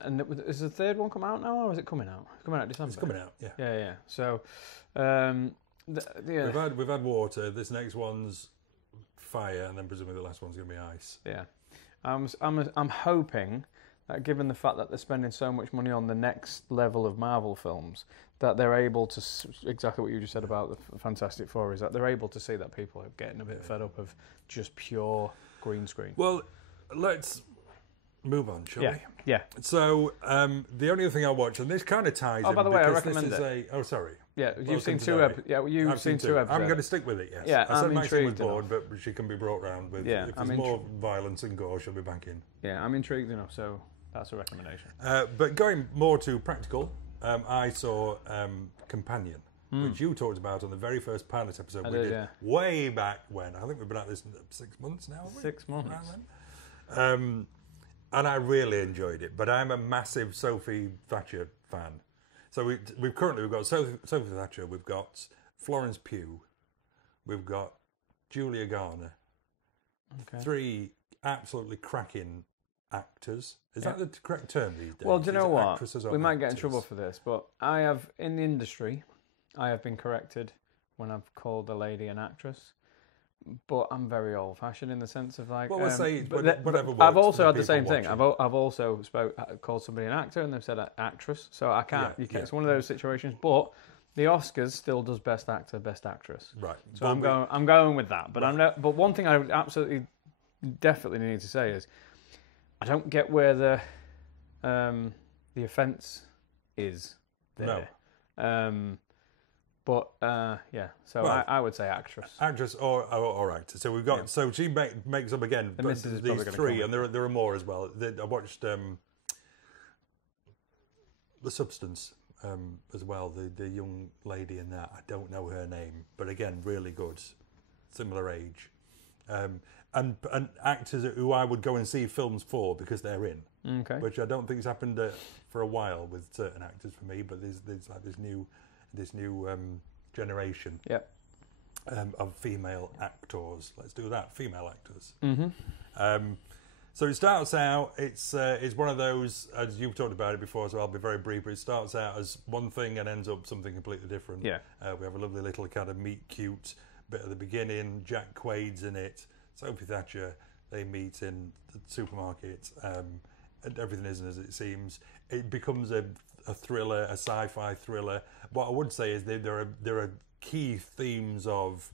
And is the third one come out now, or is it coming out? It's coming out in December. It's coming out. Yeah. Yeah. So, we've had water. This next one's fire, and then presumably the last one's going to be ice. Yeah. I'm hoping that, given the fact that they're spending so much money on the next level of Marvel films, that they're able to, exactly what you just said about the Fantastic Four, is that they're able to see that people are getting a bit fed up of just pure green screen. Well, let's move on, shall we? Yeah. So, the only other thing I watched, and this kind of ties in. Oh, by the way, I because recommend this it. is sorry. Yeah, you've seen to 2 Derry. episodes. Yeah, you've seen 2 episodes. I'm going to stick with it, yes. Yeah, I said I'm Maxine was intrigued bored, but she can be brought round with, if there's more violence and gore, she'll be back in. Yeah, I'm intrigued enough, so that's a recommendation. But going more to practical, I saw Companion, which you talked about on the very first pilot episode we did way back when. I think we've been at this 6 months now, haven't we? 6 months. And I really enjoyed it, but I'm a massive Sophie Thatcher fan. So we've got Sophie Thatcher, we've got Florence Pugh, we've got Julia Garner. Okay. 3 absolutely cracking actors. Is that the correct term these days? Well, do you know what? We might get in actors? trouble for this, but I have, in the industry, I have been corrected when I've called a lady an actress. But I'm very old-fashioned in the sense of like. Well, we'll say whatever works. I've also had the same thing. I've also called somebody an actor, and they've said actress. So I can't. It's one of those situations. But the Oscars still does Best Actor, Best Actress. Right. So I'm going with that. But But one thing I would absolutely, definitely need to say is, I don't get where the offence is there. No. But so I would say actress. Actress or actor. So we've got so she makes up again these 3, and there are more as well. I watched The Substance as well. The young lady in that, I don't know her name, but again, really good, similar age, and actors who I would go and see films for because they're in. Okay. Which I don't think has happened for a while with certain actors for me, but there's like this new generation of female actors. Let's do that, female actors. Mm-hmm. So it starts out, it's one of those, as you've talked about it before, so I'll be very brief, but it starts out as one thing and ends up something completely different. Yeah. We have a lovely little kind of meet cute bit at the beginning, Jack Quaid's in it, Sophie Thatcher, they meet in the supermarket, and everything isn't as it seems. it becomes a thriller, a sci-fi thriller. What I would say is there are key themes of,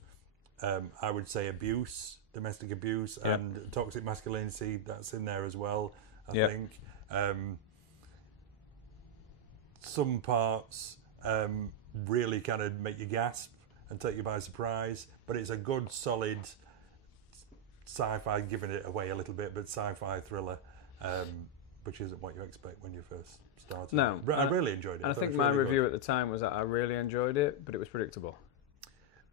I would say, abuse, domestic abuse, and toxic masculinity. That's in there as well, I think. Some parts really kind of make you gasp and take you by surprise, but it's a good, solid sci-fi, giving it away a little bit, but sci-fi thriller, which isn't what you expect when you first started. No. I really enjoyed it. And I think my review at the time was that I really enjoyed it, but it was predictable.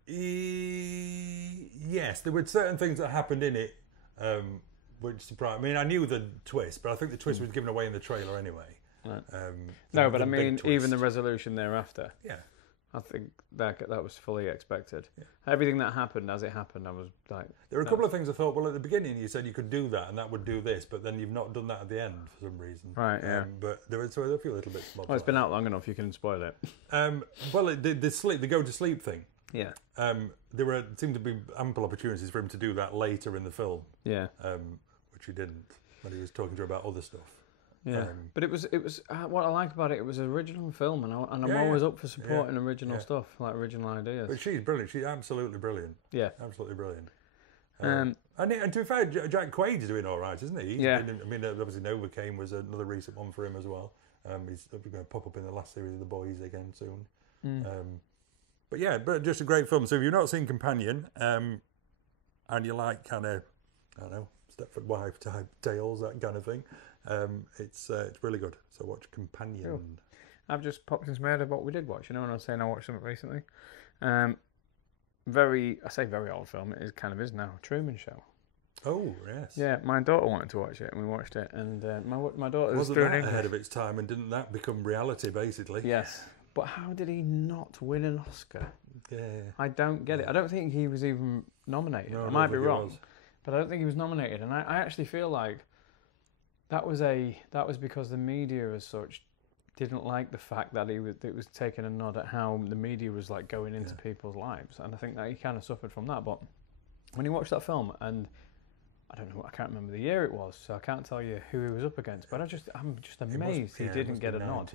Yes, there were certain things that happened in it which surprised me. I mean, I knew the twist, but I think the twist was given away in the trailer anyway. Right. The but I mean, big twist. even the resolution thereafter. Yeah. I think that was fully expected. Yeah. Everything that happened as it happened, I was like... There were a couple of things I thought, well, at the beginning you said you could do that and that would do this, but then you've not done that at the end for some reason. Right, yeah. But there were a few little bits. Well, it's been out long enough, you can spoil it. The go-to-sleep thing. Yeah. There seemed to be ample opportunities for him to do that later in the film. Yeah. Which he didn't, when he was talking to her about other stuff. Yeah, but it was what I like about it. It was an original film, and I'm always up for supporting original stuff, like original ideas. But she's brilliant. She's absolutely brilliant. Yeah, absolutely brilliant. And to be fair, Jack Quaid's doing all right, isn't he? I mean, obviously Novocaine was another recent one for him as well. He's going to pop up in the last series of The Boys again soon. But just a great film. So if you've not seen Companion, and you like kind of, I don't know, Stepford Wife type tales, that kind of thing. It's really good. So watch Companion. Cool. I've just popped into my head of what we did watch. You know, when I was saying I watched something recently. I say very old film. It is now. Truman Show. Oh yes. Yeah, my daughter wanted to watch it, and we watched it. And my daughter was wasn't that ahead of its time, and didn't that become reality basically? Yes. But how did he not win an Oscar? Yeah. I don't get it. I don't think he was even nominated. I might be wrong, but I don't think he was nominated. And I actually feel like that was because the media as such didn't like the fact that it was taking a nod at how the media was like going into people's lives, and I think that he kind of suffered from that. But when you watch that film, and I can't remember the year it was, so I can't tell you who he was up against, but I'm just amazed he didn't get a nod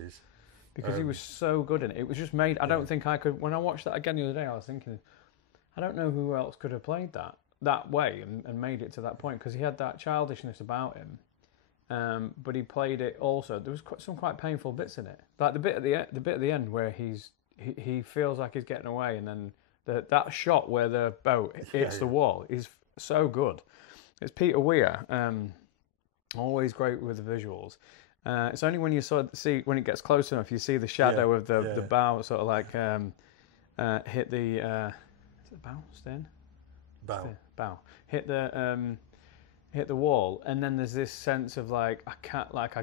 because he was so good in it. It was just made. I don't think I could. When I watched that again the other day, I was thinking, I don't know who else could have played that way and made it to that point, because he had that childishness about him. But he played it also. There was some quite painful bits in it, like the bit at the end where he feels like he's getting away, and then that shot where the boat hits the wall is so good. It's Peter Weir, always great with the visuals. It's only when you see when it gets close enough, you see the shadow of the bow sort of like hit the is it the bow? Stern? Bow. Hit the wall, and then there's this sense of like I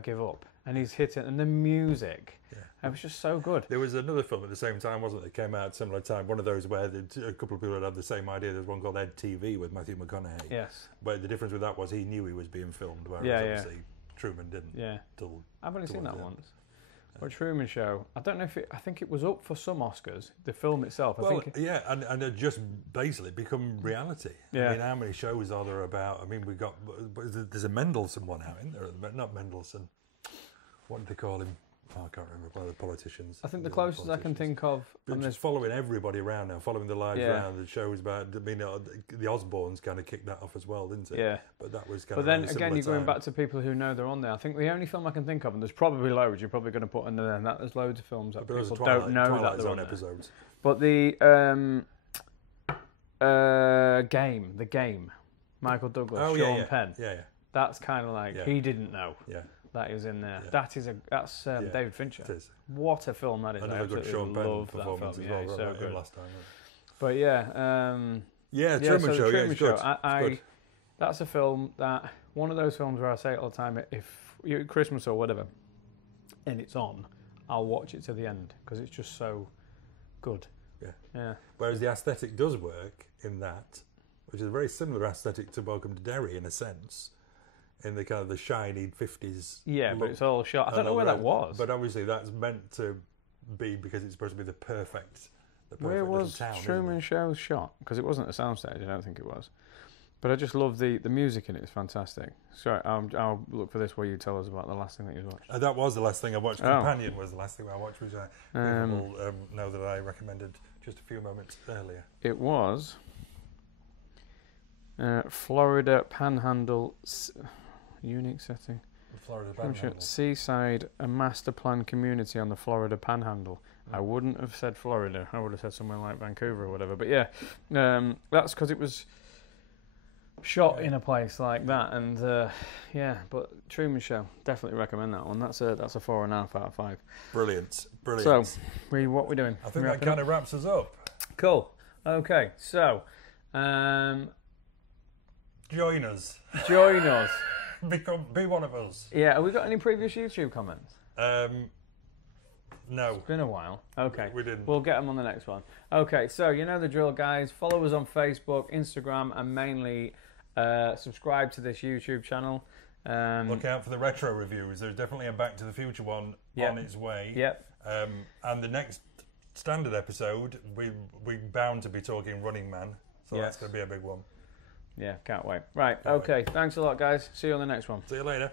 give up, and he's hitting, and the music, it was just so good. There was another film at the same time, wasn't it? That came out at a similar time. One of those where a couple of people had the same idea. There's one called Ed TV with Matthew McConaughey. Yes. But the difference with that was he knew he was being filmed, whereas obviously Truman didn't. Yeah. I've only seen that once. But Truman Show, I don't know if I think it was up for some Oscars, the film itself. And it just basically become reality. Yeah. I mean, how many shows are there about? I mean, there's a Mendelssohn one out in there, not Mendelssohn. What do they call him? Oh, I can't remember. One of the politicians. I think the closest I can think of... Just following everybody around now, following the lives around, the shows about... I mean, the Osbournes kind of kicked that off as well, didn't it? Yeah. But that was kind of... But then, again, you're going back to people who know they're on there. I think the only film I can think of, and there's probably loads, you're probably going to put under there, and there's loads of films that people don't know that they're on episodes. But the Game, Michael Douglas, Sean Penn. Yeah. That's kind of like, he didn't know. Yeah. That is in there. Yeah. That's David Fincher. It is. What a film that is! Another good Sean Penn performance as well. So good. Last time. But Truman Show. Truman Show. That's a film one of those films where I say it all the time. If you're at Christmas or whatever, and it's on, I'll watch it to the end because it's just so good. Yeah. Whereas the aesthetic does work in that, which is a very similar aesthetic to Welcome to Derry in a sense. In the kind of the shiny 50s. Yeah, but it's all shot. I don't know where that was. But obviously that's meant to be because it's supposed to be the perfect where was Truman Show's shot? Because it wasn't a soundstage, I don't think it was. But I just love the music in it. It's fantastic. Sorry, I'll look for this while you tell us about the last thing that you watched. That was the last thing I watched. Companion was the last thing I watched, which I will know that I recommended just a few moments earlier. It was Florida Panhandle, unique setting. The Florida Panhandle. Seaside, a master plan community on the Florida Panhandle. I wouldn't have said Florida. I would have said somewhere like Vancouver or whatever. But yeah, that's because it was shot in a place like that, and but Truman Show, definitely recommend that one. That's a 4.5 out of 5. Brilliant. So, what we doing? I think that kind of wraps us up. Cool. Okay, so join us. Be one of us. Yeah, have we got any previous YouTube comments? No. It's been a while. Okay. We didn't. We'll get them on the next one. Okay, so you know the drill, guys. Follow us on Facebook, Instagram, and mainly subscribe to this YouTube channel. Look out for the retro reviews. There's definitely a Back to the Future one on its way. Yep. And the next standard episode, we're bound to be talking Running Man. So that's going to be a big one. Yeah, can't wait. Right, okay. Thanks a lot, guys. See you on the next one. See you later.